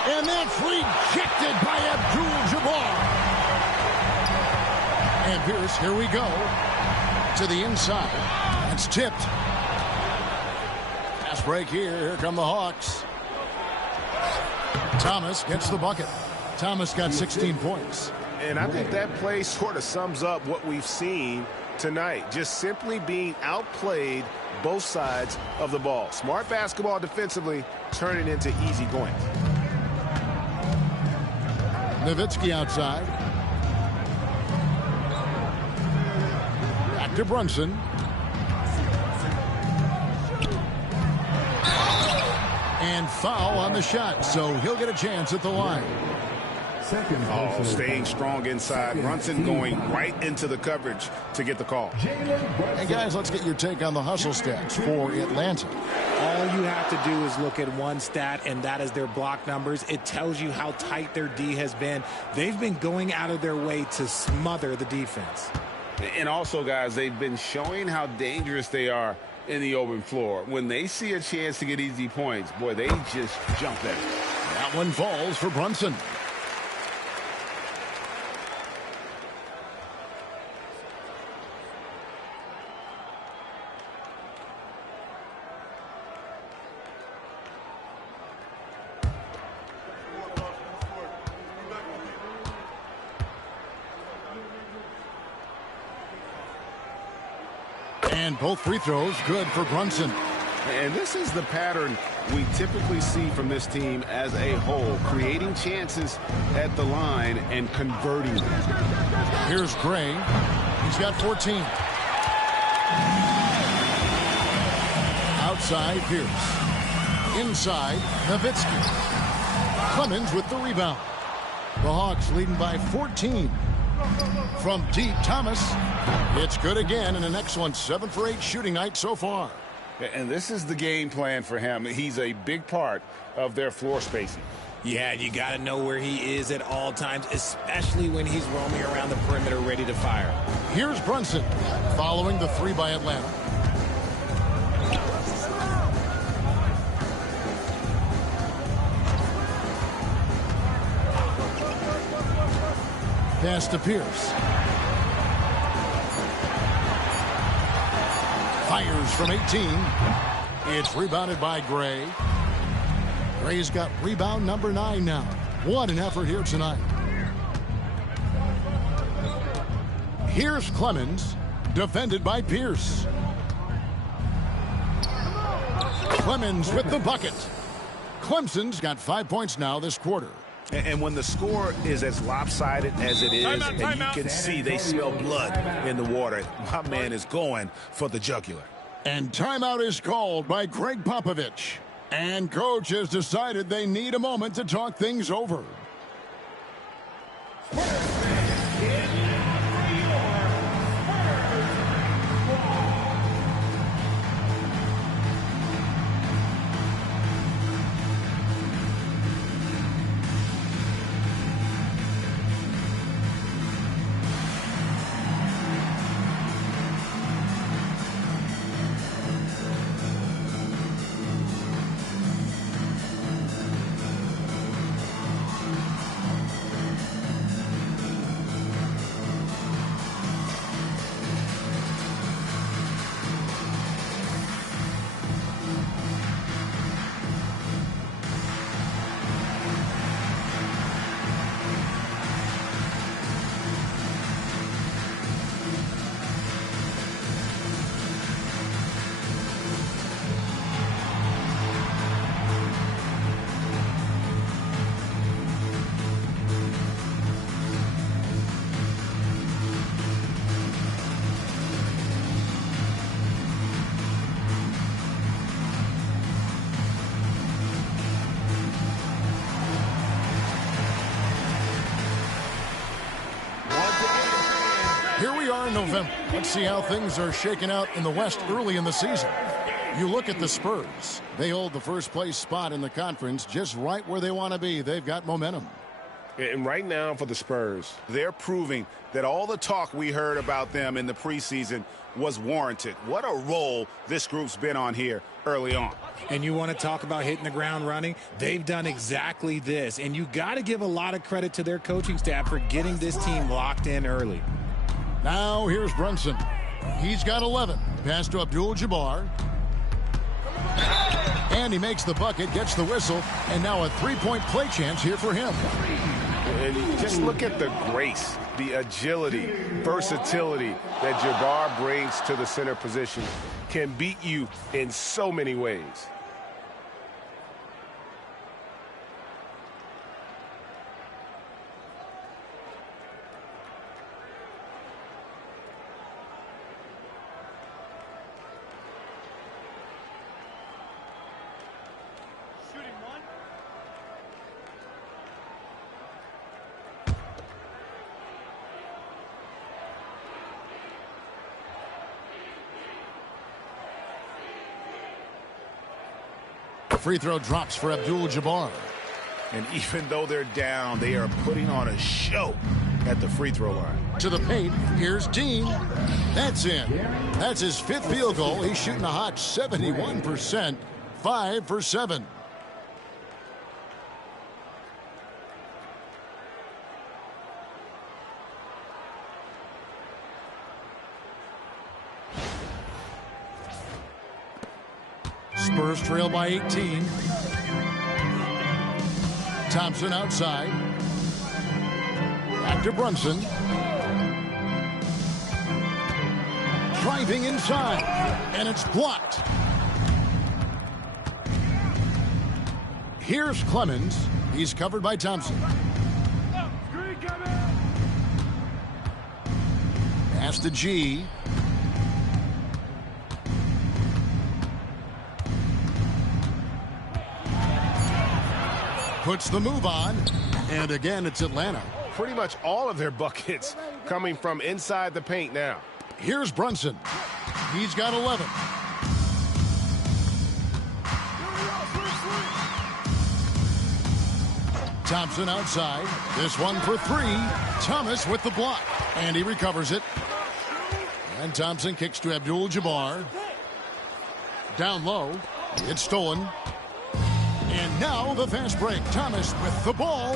And that's rejected by Abdul-Jabbar. And Pierce, here we go. To the inside. It's tipped. Fast break here. Here come the Hawks. Thomas gets the bucket. Thomas got 16 points. And I think that play sort of sums up what we've seen tonight. Just simply being outplayed both sides of the ball. Smart basketball defensively, turning into easy points. Nowitzki outside. Back to Brunson. And foul on the shot, so he'll get a chance at the line. Oh, staying strong inside. Brunson going right into the coverage to get the call. And guys, let's get your take on the hustle stats for Atlanta. All you have to do is look at one stat, and that is their block numbers. It tells you how tight their D has been. They've been going out of their way to smother the defense. And also, guys, they've been showing how dangerous they are in the open floor. When they see a chance to get easy points, boy, they just jump at it. That one falls for Brunson. And both free throws good for Brunson. And this is the pattern we typically see from this team as a whole, creating chances at the line and converting them. Here's Gray. He's got 14. outside, Pierce. Inside, Nowitzki. Clemens with the rebound. The Hawks leading by 14. From deep, Thomas. It's good again, and an excellent 7 for 8 shooting night so far. And this is the game plan for him. He's a big part of their floor spacing. Yeah, you got to know where he is at all times, especially when he's roaming around the perimeter ready to fire. Here's Brunson following the 3 by Atlanta. Pass to Pierce. Fires from 18. It's rebounded by Gray. Gray's got rebound number 9 now. What an effort here tonight. Here's Clemens, defended by Pierce. Clemens with the bucket. Clemson's got 5 points now this quarter. And when the score is as lopsided as it is, and you can see they smell blood in the water, my man is going for the jugular. And timeout is called by Greg Popovich. And coach has decided they need a moment to talk things over. November. Let's see how things are shaking out in the West early in the season. You look at the Spurs. They hold the first place spot in the conference just right where they want to be. They've got momentum. And right now for the Spurs, they're proving that all the talk we heard about them in the preseason was warranted. What a role this group's been on here early on. And you want to talk about hitting the ground running? They've done exactly this. And you got to give a lot of credit to their coaching staff for getting this team locked in early. Now here's Brunson. He's got 11. Pass to Abdul-Jabbar. And he makes the bucket, gets the whistle, and now a three-point play chance here for him. And just look at the grace, the agility, versatility that Jabbar brings to the center position. Can beat you in so many ways. Free throw drops for Abdul-Jabbar. And even though they're down, they are putting on a show at the free throw line. To the paint, here's Dean. That's in. That's his 5th field goal. He's shooting a hot 71%, 5 for 7. Spurs trail by 18. Thompson outside. Back to Brunson. Driving inside. And it's blocked. Here's Clemens. He's covered by Thompson. Pass to G. Puts the move on. And again, it's Atlanta. Pretty much all of their buckets coming from inside the paint now. Here's Brunson. He's got 11. Thompson outside. This one for 3. Thomas with the block. And he recovers it. And Thompson kicks to Abdul-Jabbar. Down low. It's stolen. And now the fast break. Thomas with the ball.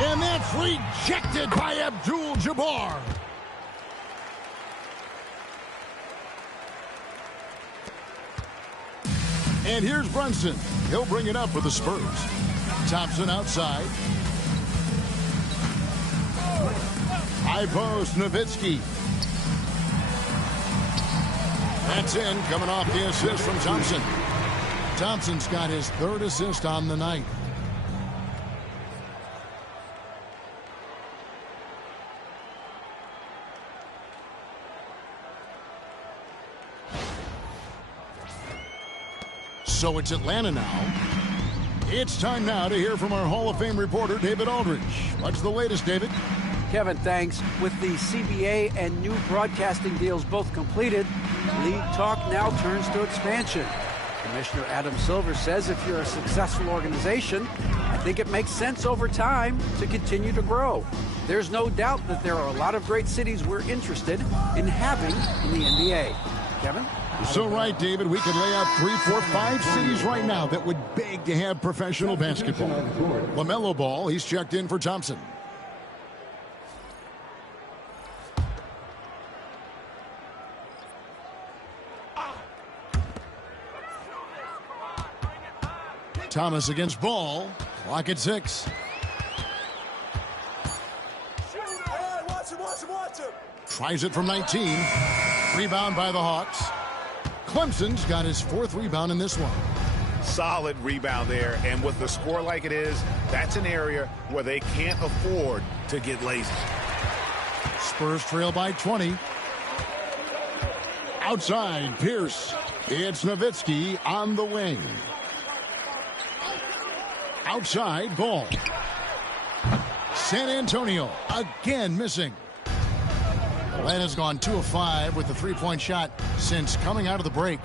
And that's rejected by Abdul-Jabbar. And here's Brunson. He'll bring it up for the Spurs. Thompson outside. High post, Nowitzki. That's in, coming off the assist from Thompson. Thompson's got his 3rd assist on the night. So it's Atlanta now. It's time now to hear from our Hall of Fame reporter, David Aldridge. What's the latest, David? Kevin, thanks. With the CBA and new broadcasting deals both completed, league talk now turns to expansion. Commissioner Adam Silver says if you're a successful organization, I think it makes sense over time to continue to grow. There's no doubt that there are a lot of great cities we're interested in having in the NBA. Kevin? So right, David, we could lay out 3, 4, 5 cities right now that would beg to have professional basketball. LaMelo Ball, he's checked in for Thompson. Thomas against Ball. Clock at 6. Tries it from 19. Rebound by the Hawks. Clemson's got his 4th rebound in this one. Solid rebound there, and with the score like it is, that's an area where they can't afford to get lazy. Spurs trail by 20. Outside, Pierce. It's Nowitzki on the wing. Outside, Ball. San Antonio again missing. Atlanta's gone 2 of 5 with the 3-point shot since coming out of the break.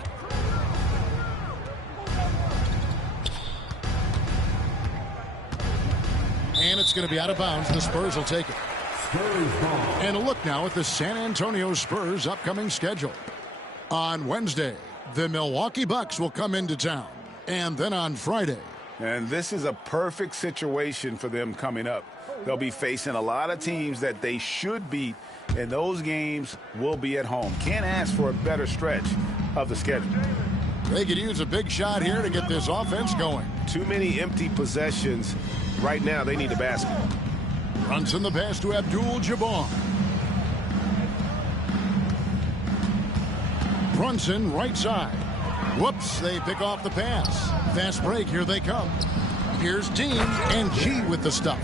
And it's going to be out of bounds. The Spurs will take it. And a look now at the San Antonio Spurs' upcoming schedule. On Wednesday, the Milwaukee Bucks will come into town. And then on Friday. And this is a perfect situation for them coming up. They'll be facing a lot of teams that they should beat, and those games will be at home. Can't ask for a better stretch of the schedule. They could use a big shot here to get this offense going. Too many empty possessions. Right now, they need a basket. Brunson the pass to Abdul-Jabbar. Brunson right side. Whoops, they pick off the pass. Fast break, here they come. Here's Dean and G with the stuff.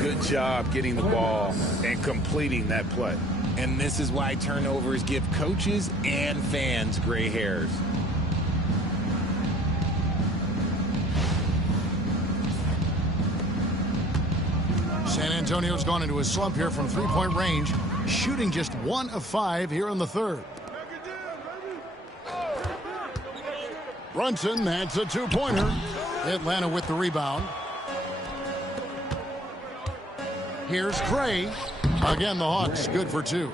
Good job getting the ball and completing that play. And this is why turnovers give coaches and fans gray hairs. San Antonio's gone into a slump here from 3-point range, shooting just 1 of 5 here in the 3rd. Brunson, that's a 2-pointer. Atlanta with the rebound. Here's Gray. Again, the Hawks good for 2.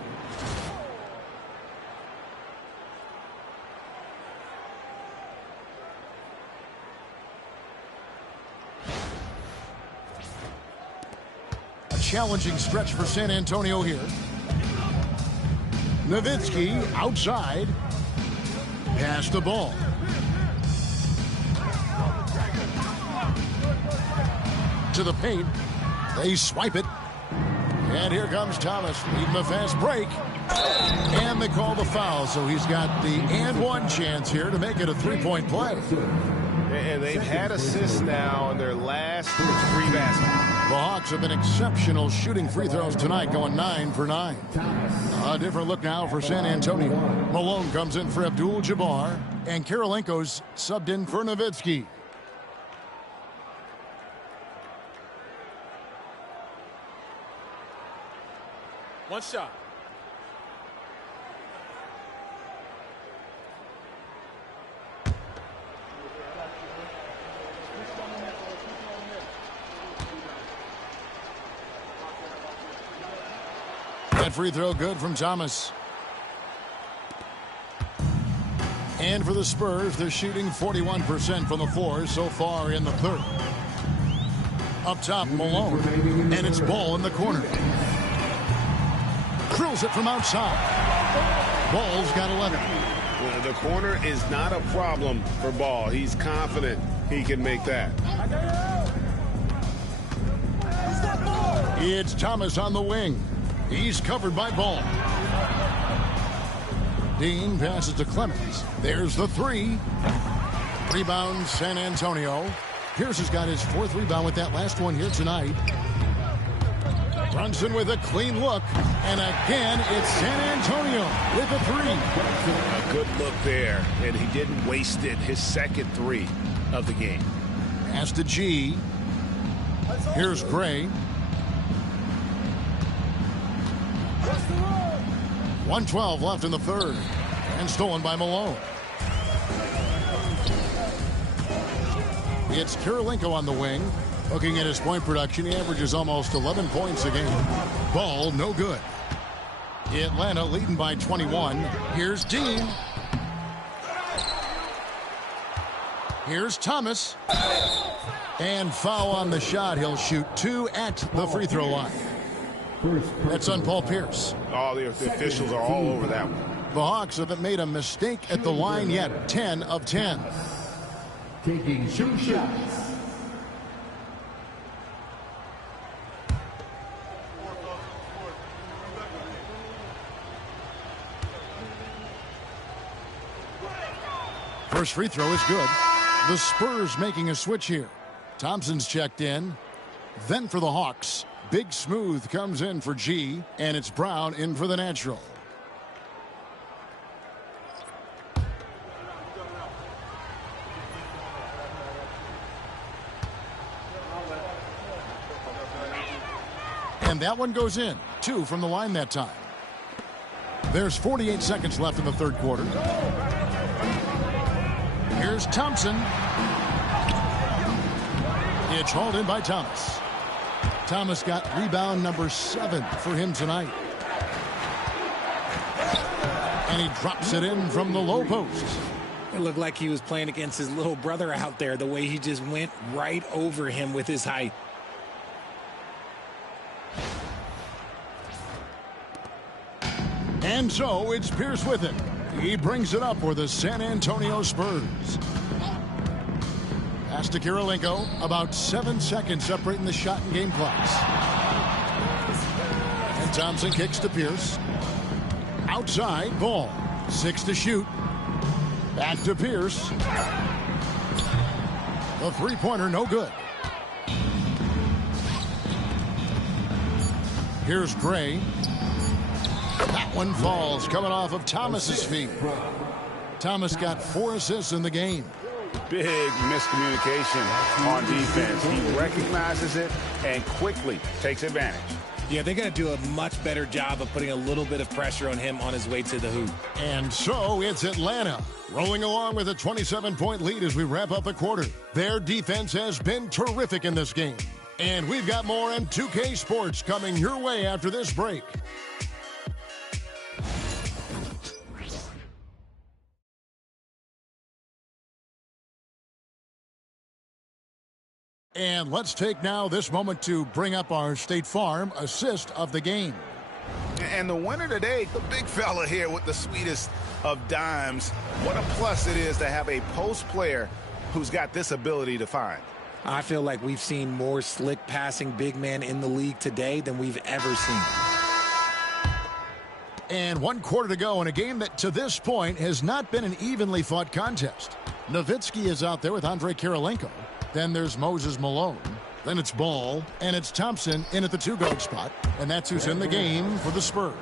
A challenging stretch for San Antonio here. Nowitzki outside. Pass the ball. To the paint. They swipe it. And here comes Thomas leading the fast break. And they call the foul, so he's got the and-one chance here to make it a 3-point play. And they've had assists now in their last 3 baskets. The Hawks have been exceptional shooting free throws tonight, going 9 for 9. A different look now for San Antonio. Malone comes in for Abdul-Jabbar, and Kirilenko's subbed in for Nowitzki. One shot. That free throw good from Thomas. And for the Spurs, they're shooting 41% from the floor so far in the third. Up top, Malone. And it's Ball in the corner. Drills it from outside. Ball's got 11. Well, the corner is not a problem for Ball. He's confident he can make that. It's Thomas on the wing. He's covered by Ball. Dean passes to Clemens. There's the three. Rebound, San Antonio. Pierce has got his fourth rebound with that last one here tonight. Brunson with a clean look. And again, it's San Antonio with a three. A good look there, and he didn't waste it. His second three of the game. Pass to G. Here's Gray. 1:12 left in the third. And stolen by Malone. It's Kirilenko on the wing. Looking at his point production, he averages almost 11 points a game. Ball, no good. Atlanta leading by 21. Here's Dean. Here's Thomas. And foul on the shot. He'll shoot 2 at the free throw line. That's on Paul Pierce. Oh, the officials are all over that one. The Hawks haven't made a mistake at the line yet. 10 of 10. Taking 2 shots. First free throw is good. The Spurs making a switch here. Thompson's checked in. Then for the Hawks, Big Smooth comes in for G, and it's Brown in for the natural. And that one goes in. 2 from the line that time. There's 48 seconds left in the third quarter. Here's Thompson. It's hauled in by Thomas. Thomas got rebound number 7 for him tonight. And he drops it in from the low post. It looked like he was playing against his little brother out there, the way he just went right over him with his height. And so it's Pierce with it. He brings it up for the San Antonio Spurs. Pass to Kirilenko. About 7 seconds separating the shot and game clocks. And Thompson kicks to Pierce. Outside, Ball. 6 to shoot. Back to Pierce. The three-pointer, no good. Here's Gray. That one falls, coming off of Thomas's feet. Thomas got 4 assists in the game. Big miscommunication on defense. He recognizes it and quickly takes advantage. Yeah, they're going to do a much better job of putting a little bit of pressure on him on his way to the hoop. And so it's Atlanta rolling along with a 27-point lead as we wrap up the quarter. Their defense has been terrific in this game. And we've got more on 2K Sports coming your way after this break. And let's take now this moment to bring up our State Farm assist of the game. And the winner today, the big fella here with the sweetest of dimes. What a plus it is to have a post player who's got this ability to find. I feel like we've seen more slick passing big men in the league today than we've ever seen. And 1 quarter to go in a game that to this point has not been an evenly fought contest. Nowitzki is out there with Andrei Kirilenko. Then there's Moses Malone. Then it's Ball, and it's Thompson in at the 2-guard spot. And that's who's in the game for the Spurs.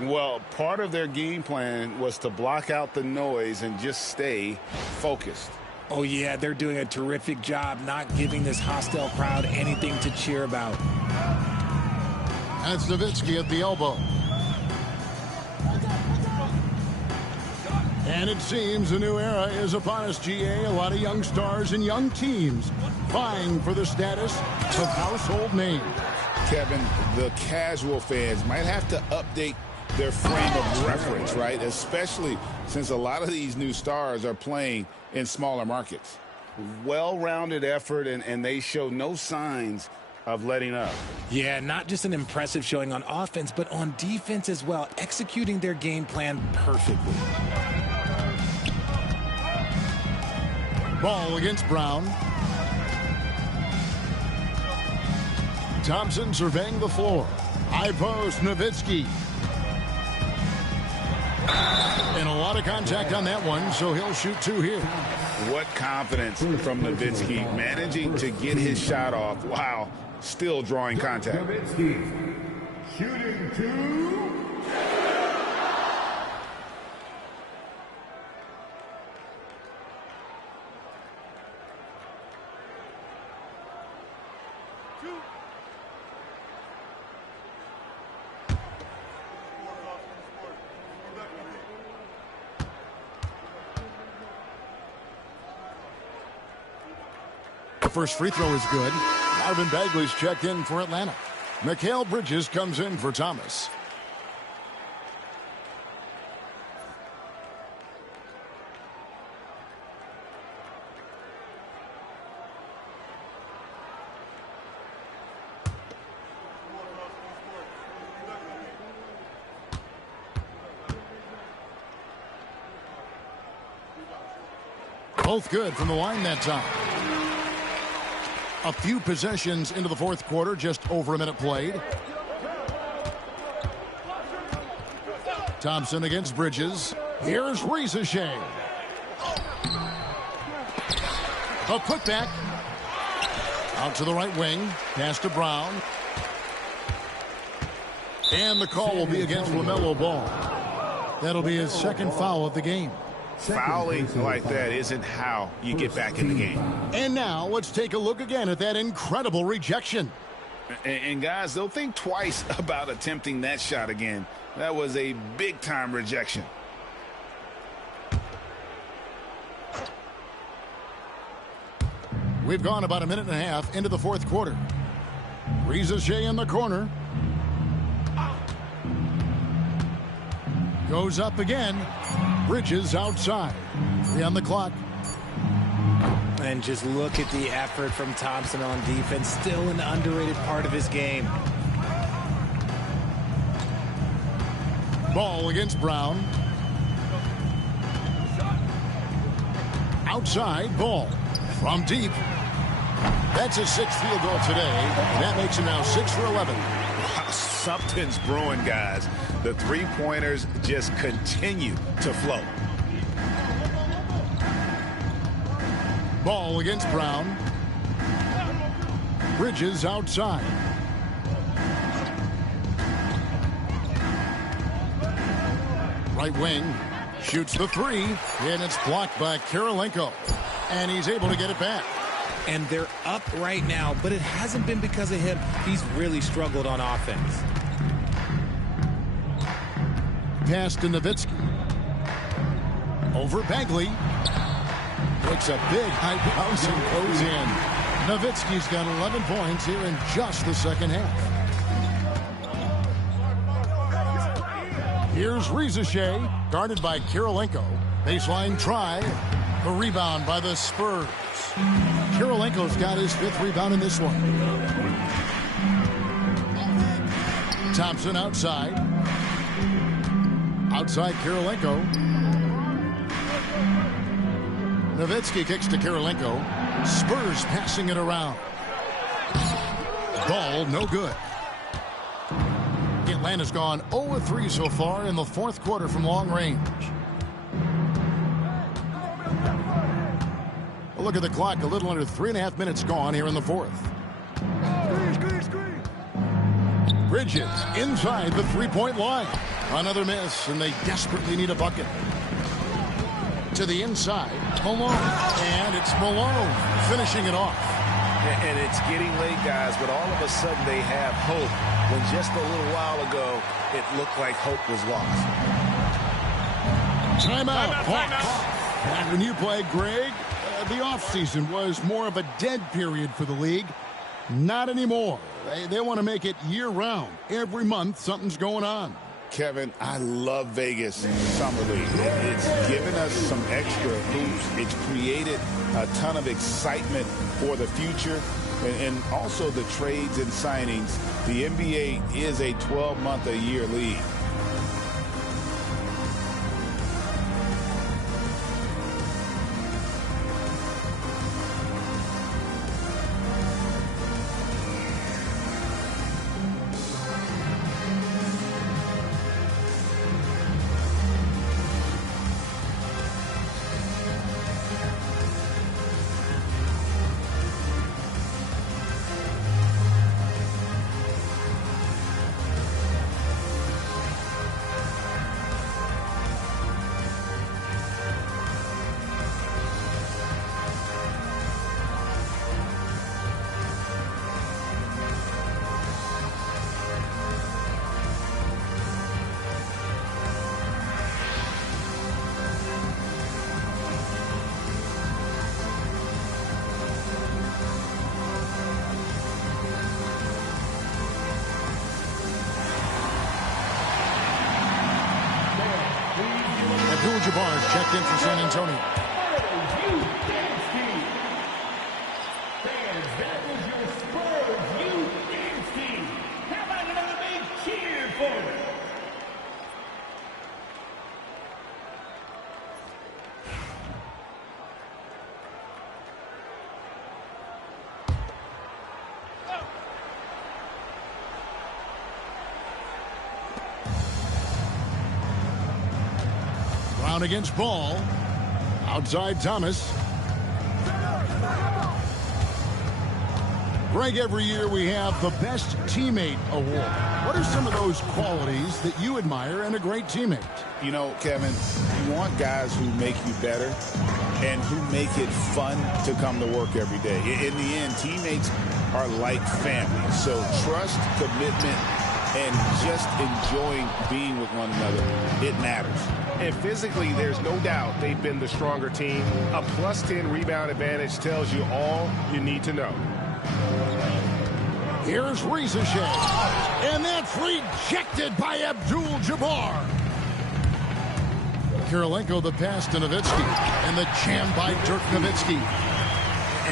Well, part of their game plan was to block out the noise and just stay focused. Oh, yeah, they're doing a terrific job not giving this hostile crowd anything to cheer about. That's Nowitzki at the elbow. And it seems a new era is upon us, GA. A lot of young stars and young teams vying for the status of household names. Kevin, the casual fans might have to update their frame of reference, right? Especially since a lot of these new stars are playing in smaller markets. Well-rounded effort, and they show no signs of letting up. Yeah, not just an impressive showing on offense, but on defense as well, executing their game plan perfectly. Ball against Brown. Thompson surveying the floor. High post, Nowitzki. And a lot of contact on that one, so he'll shoot two here. What confidence from Nowitzki, managing to get his shot off while still drawing contact. Nowitzki shooting two. First free throw is good. Marvin Bagley's checked in for Atlanta. Mikal Bridges comes in for Thomas. Both good from the line that time. A few possessions into the fourth quarter, just over a minute played. Thompson against Bridges. Here's Risacher. A putback. Out to the right wing. Pass to Brown. And the call will be against LaMelo Ball. That'll be his second foul of the game. Fouling like that isn't how you get back in the game. And now let's take a look again at that incredible rejection. And guys, they'll think twice about attempting that shot again. That was a big-time rejection. We've gone about a minute and a half into the fourth quarter. Risacher in the corner. Goes up again. Bridges outside. 3 on the clock. And just look at the effort from Thompson on defense. Still an underrated part of his game. Ball against Brown. Outside, Ball. From deep. That's his 6th field goal today. And that makes him now 6 for 11. Wow, something's brewing, guys. The three-pointers just continue to flow. Ball against Brown. Bridges outside. Right wing. Shoots the three. And it's blocked by Kirilenko. And he's able to get it back. And they're up right now, but it hasn't been because of him. He's really struggled on offense. Pass to Nowitzki. Over Bagley. Takes a big high bounce and goes in. Nowitzki's got 11 points here in just the second half. Here's Risacher, guarded by Kirilenko. Baseline try. The rebound by the Spurs. Kirilenko's got his 5th rebound in this one. Thompson outside. Outside Kirilenko. Nowitzki kicks to Kirilenko. Spurs passing it around. Ball no good. Atlanta's gone 0-3 so far in the fourth quarter from long range. A look at the clock, a little under 3.5 minutes gone here in the fourth. Bridges inside the three-point line. Another miss, and they desperately need a bucket. To the inside, Malone. And it's Malone finishing it off. And it's getting late, guys, but all of a sudden they have hope when just a little while ago it looked like hope was lost. Timeout. Back when you played, Greg, the offseason was more of a dead period for the league. Not anymore. They want to make it year-round. Every month, something's going on. Kevin, I love Vegas Summer League. It's given us some extra hoops. It's created a ton of excitement for the future. And also the trades and signings. The NBA is a 12-month-a-year league. Abdul-Jabbar checked in for San Antonio. That was your Spurs Youth Dance Team. How about another big cheer for them? Brown against Ball. Outside Thomas. Greg, every year we have the Best Teammate Award. What are some of those qualities that you admire in a great teammate? You know, Kevin, you want guys who make you better and who make it fun to come to work every day. In the end, teammates are like family. So trust, commitment, and just enjoying being with one another, it matters. And physically, there's no doubt they've been the stronger team. A +10 rebound advantage tells you all you need to know. Here's Reza Shea. And that's rejected by Abdul-Jabbar. Kirilenko the pass to Nowitzki. And the jam by Dirk Nowitzki.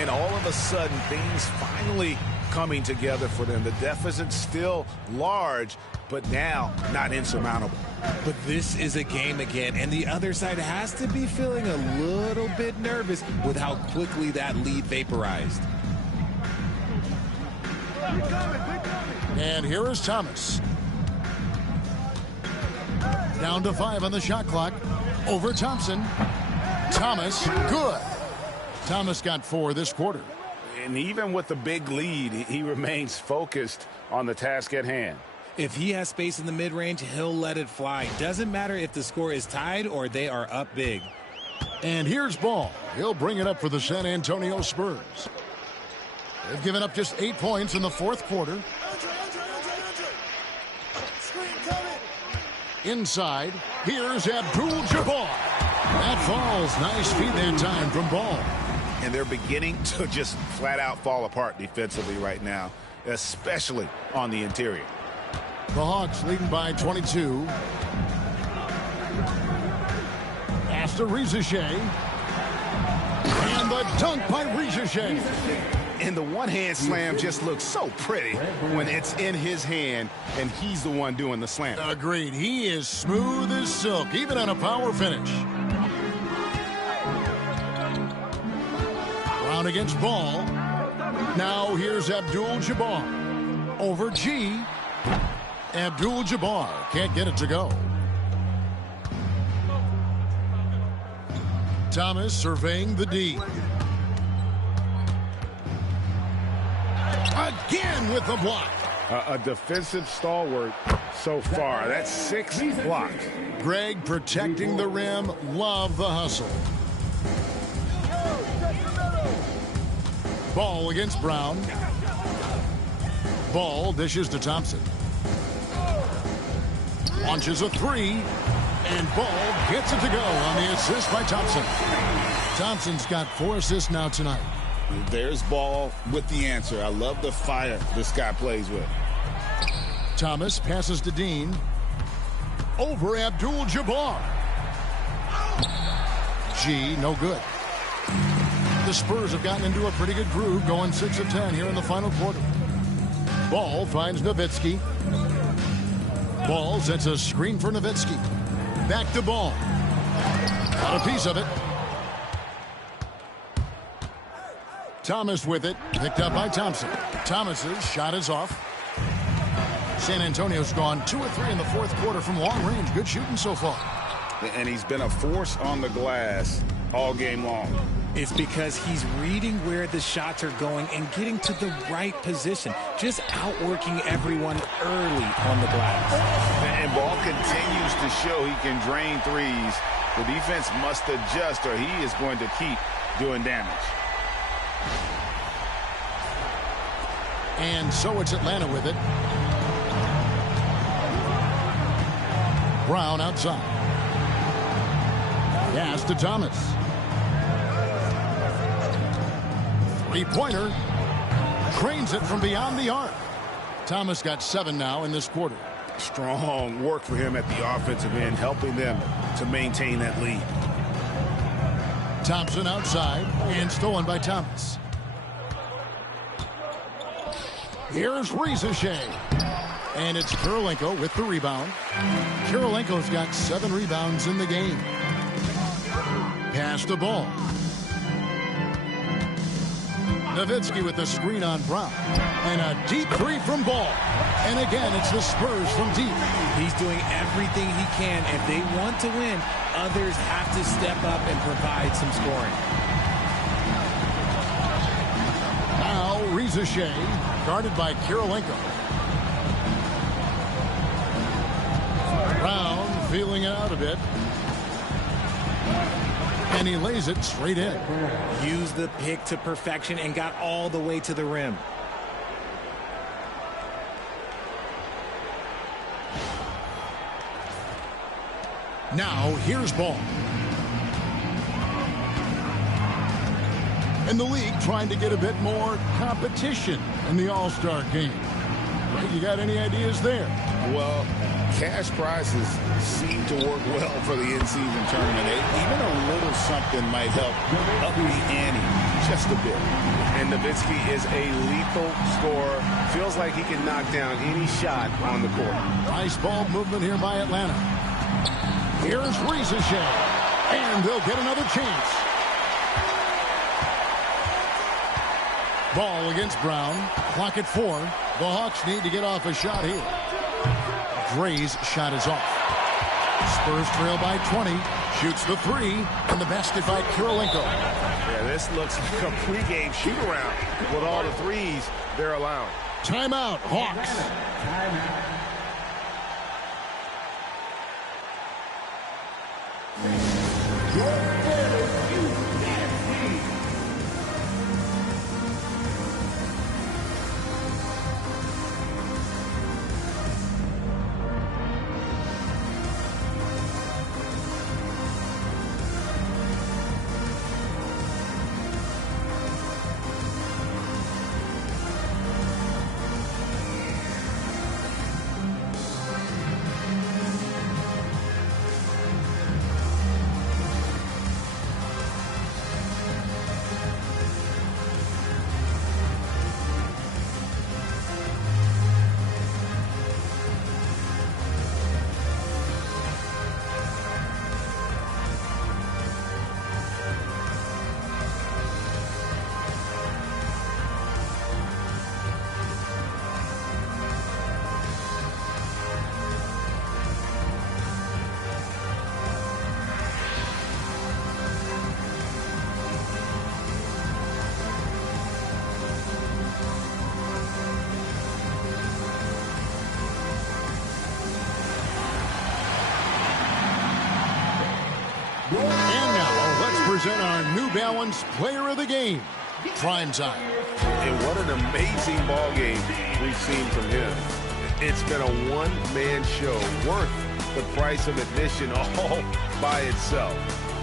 And all of a sudden, things finally coming together for them. The deficit's still large, but now not insurmountable. But this is a game again, and the other side has to be feeling a little bit nervous with how quickly that lead vaporized. And here is Thomas. Down to 5 on the shot clock. Over Thompson. Thomas, good. Thomas got 4 this quarter. And even with the big lead, he remains focused on the task at hand. If he has space in the mid-range, he'll let it fly. Doesn't matter if the score is tied or they are up big. And here's Ball. He'll bring it up for the San Antonio Spurs. They've given up just 8 points in the fourth quarter. Inside, here's Abdul-Jabbar. That falls. Nice feed that time from Ball. And they're beginning to just flat out fall apart defensively right now, especially on the interior. The Hawks leading by 22. Pass to Reza Shea. And the dunk by Reza Shea. And the one-hand slam just looks so pretty when it's in his hand and he's the one doing the slam. Agreed. He is smooth as silk, even on a power finish. Brown against Ball. Now here's Abdul-Jabbar. Over G. Abdul-Jabbar can't get it to go. Thomas surveying the D. Again with the block. A defensive stalwart so far. That's 6 blocks. Greg protecting the rim. Love the hustle. Ball against Brown. Ball dishes to Thompson. Launches a three. And Ball gets it to go on the assist by Thompson. Thompson's got 4 assists now tonight. There's Ball with the answer. I love the fire this guy plays with. Thomas passes to Dean. Over Abdul-Jabbar. G, no good. The Spurs have gotten into a pretty good groove, going 6 of 10 here in the final quarter. Ball finds Nowitzki. Ball sets a screen for Nowitzki. Back to Ball. Got a piece of it. Thomas with it. Picked up by Thompson. Thomas's shot is off. San Antonio's gone 2 of 3 in the fourth quarter from long range. Good shooting so far. And he's been a force on the glass all game long. It's because he's reading where the shots are going and getting to the right position. Just outworking everyone early on the glass. And Ball continues to show he can drain threes. The defense must adjust or he is going to keep doing damage. And so it's Atlanta with it. Brown outside. Pass to Thomas. Three-pointer. Cranes it from beyond the arc. Thomas got 7 now in this quarter. Strong work for him at the offensive end, helping them to maintain that lead. Thompson outside and stolen by Thomas. Here's Rizachet. And it's Kirilenko with the rebound. Kirilenko's got 7 rebounds in the game. Pass the ball. Nowitzki with the screen on Brown. And a deep three from Ball. And again, it's the Spurs from deep. He's doing everything he can. If they want to win, others have to step up and provide some scoring. Now, Rizachet, guarded by Kirilenko. Brown feeling it out a bit. And he lays it straight in. Used the pick to perfection and got all the way to the rim. Now, here's Ball. And the league trying to get a bit more competition in the All-Star game. You got any ideas there? Well, cash prizes seem to work well for the in-season tournament. Even a little something might help up the ante just a bit. And Nowitzki is a lethal scorer. Feels like he can knock down any shot on the court. Nice ball movement here by Atlanta. Here's Rizachet. And they'll get another chance. Ball against Brown. Clock at 4. The Hawks need to get off a shot here. Gray's shot is off. Spurs trail by 20. Shoots the 3. And the basket by Kirilenko. Yeah, this looks like a pregame shoot-around with all the threes they're allowing. Timeout, Hawks. Timeout. And now, let's present our New Balance Player of the Game. Prime time. And what an amazing ball game we've seen from him. It's been a one-man show worth the price of admission all by itself.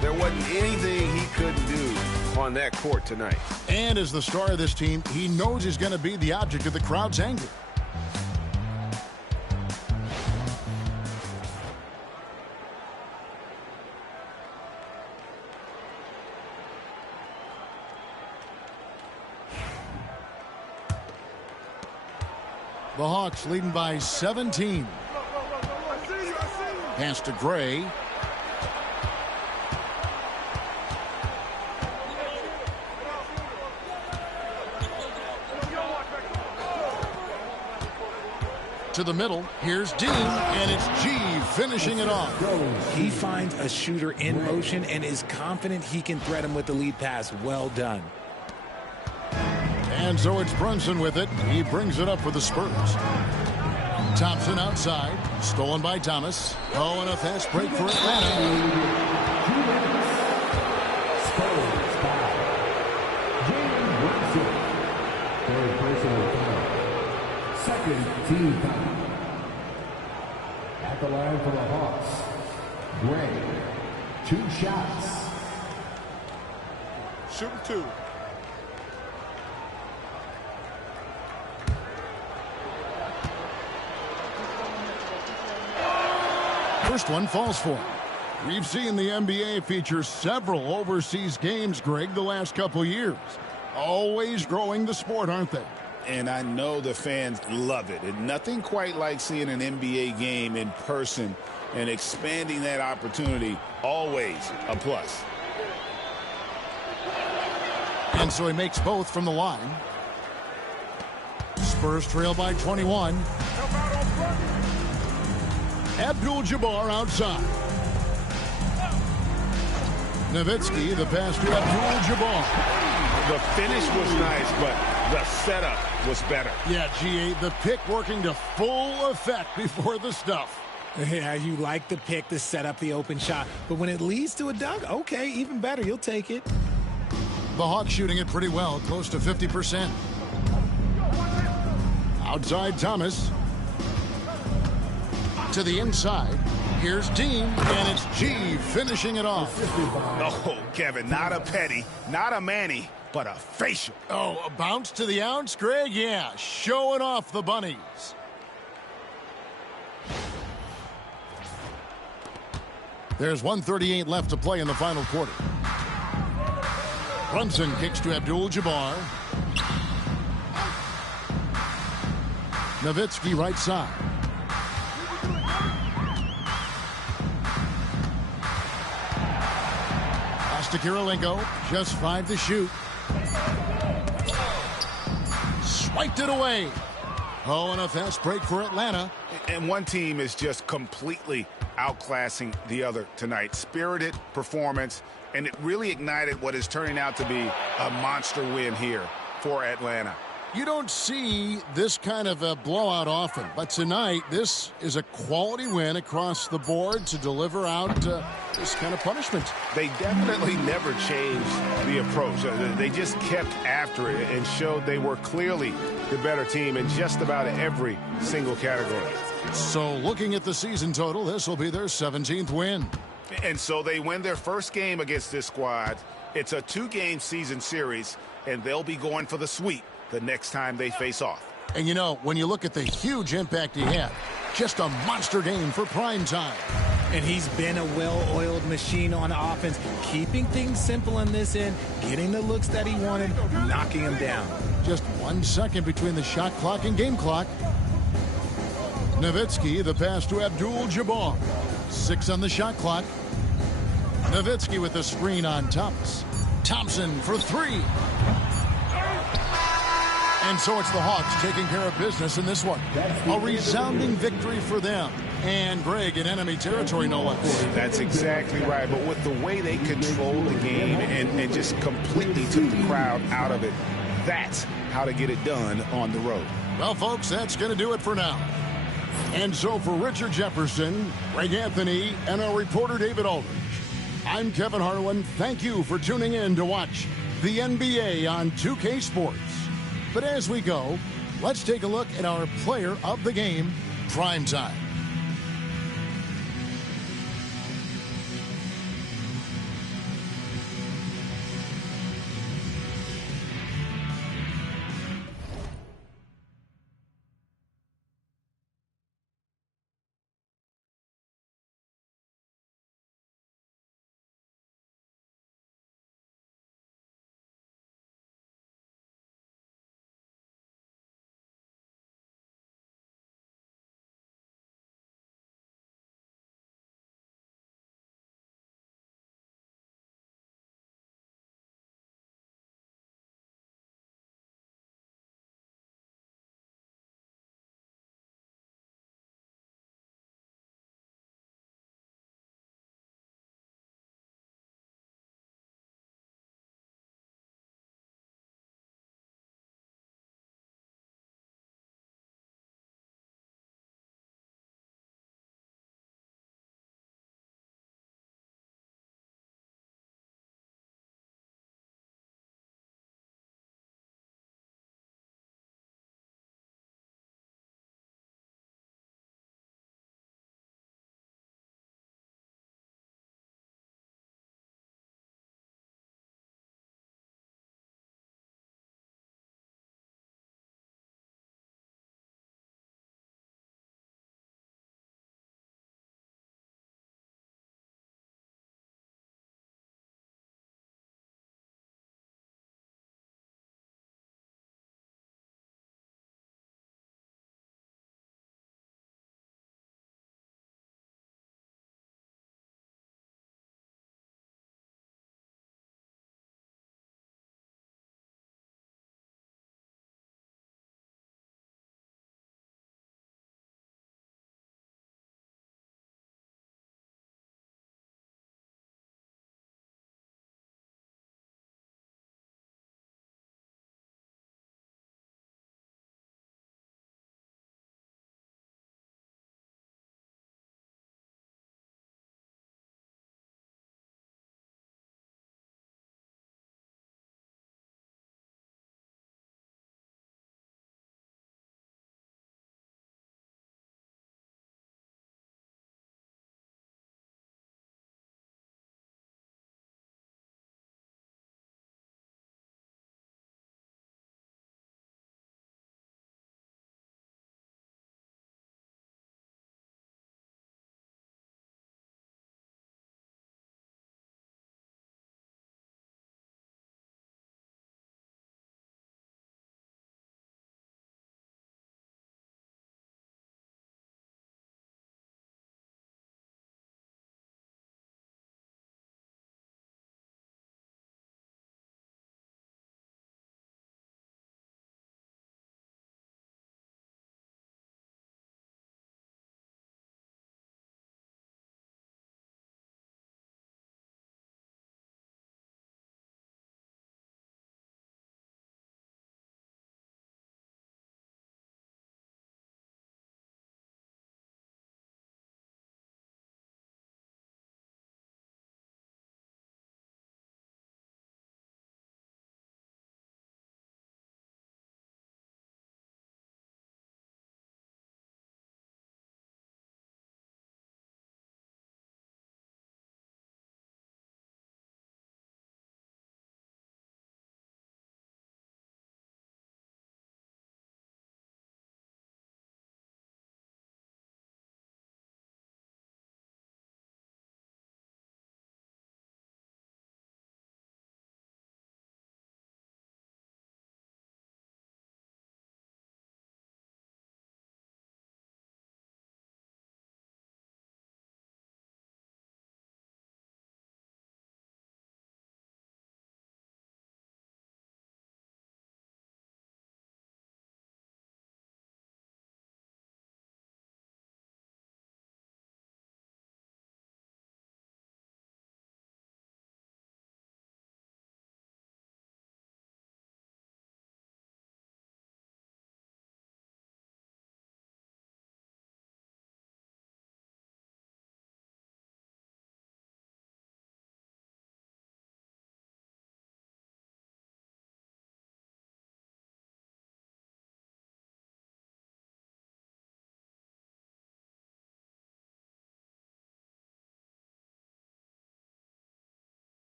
There wasn't anything he couldn't do on that court tonight. And as the star of this team, he knows he's going to be the object of the crowd's anger. The Hawks leading by 17. Pass to Gray. To the middle. Here's Dean, and it's G finishing it off. He finds a shooter in motion and is confident he can thread him with the lead pass. Well done. And so it's Brunson with it. He brings it up for the Spurs. Thompson outside. Stolen by Thomas. Oh, and a fast break for Atlanta. Spurs foul. Jalen Brunson. Third personal foul. Second team foul. At the line for the Hawks. Gray. 2 shots. Shooting 2. First one falls for him. We've seen the NBA feature several overseas games, Greg, the last couple years. Always growing the sport, aren't they? And I know the fans love it. And nothing quite like seeing an NBA game in person and expanding that opportunity. Always a plus. And so he makes both from the line. Spurs trail by 21. Abdul-Jabbar outside. Nowitzki, the pass to Abdul-Jabbar. The finish was nice, but the setup was better. Yeah, G8, the pick working to full effect before the stuff. Yeah, you like the pick to set up the open shot, but when it leads to a dunk, okay, even better, you'll take it. The Hawks shooting it pretty well, close to 50%. Outside Thomas. To the inside. Here's Dean, and it's G finishing it off. Oh, Kevin, not a petty, not a Manny, but a facial. Oh, a bounce to the ounce, Greg? Yeah, showing off the bunnies. There's 1:38 left to play in the final quarter. Brunson kicks to Abdul-Jabbar. Nowitzki right side. To Kirilenko, just 5 to shoot. Swiped it away. Oh, and a fast break for Atlanta. And one team is just completely outclassing the other tonight. Spirited performance, and it really ignited what is turning out to be a monster win here for Atlanta. You don't see this kind of a blowout often, but tonight this is a quality win across the board to deliver out this kind of punishment. They definitely never changed the approach. They just kept after it and showed they were clearly the better team in just about every single category. So looking at the season total, this will be their 17th win. And so they win their first game against this squad. It's a 2-game season series, and they'll be going for the sweep the next time they face off. And you know, when you look at the huge impact he had, just a monster game for prime time. And he's been a well-oiled machine on offense, keeping things simple on this end, getting the looks that he wanted, knocking him down. Just 1 second between the shot clock and game clock. Nowitzki, the pass to Abdul-Jabbar. 6 on the shot clock. Nowitzki with the screen on Thomas. Thompson for 3. And so it's the Hawks taking care of business in this one. A resounding victory for them. And Greg in enemy territory, no less. That's exactly right. But with the way they controlled the game and just completely took the crowd out of it, that's how to get it done on the road. Well, folks, that's going to do it for now. And so for Richard Jefferson, Greg Anthony, and our reporter David Aldridge, I'm Kevin Harlan. Thank you for tuning in to watch the NBA on 2K Sports. But as we go, let's take a look at our player of the game, Prime Time.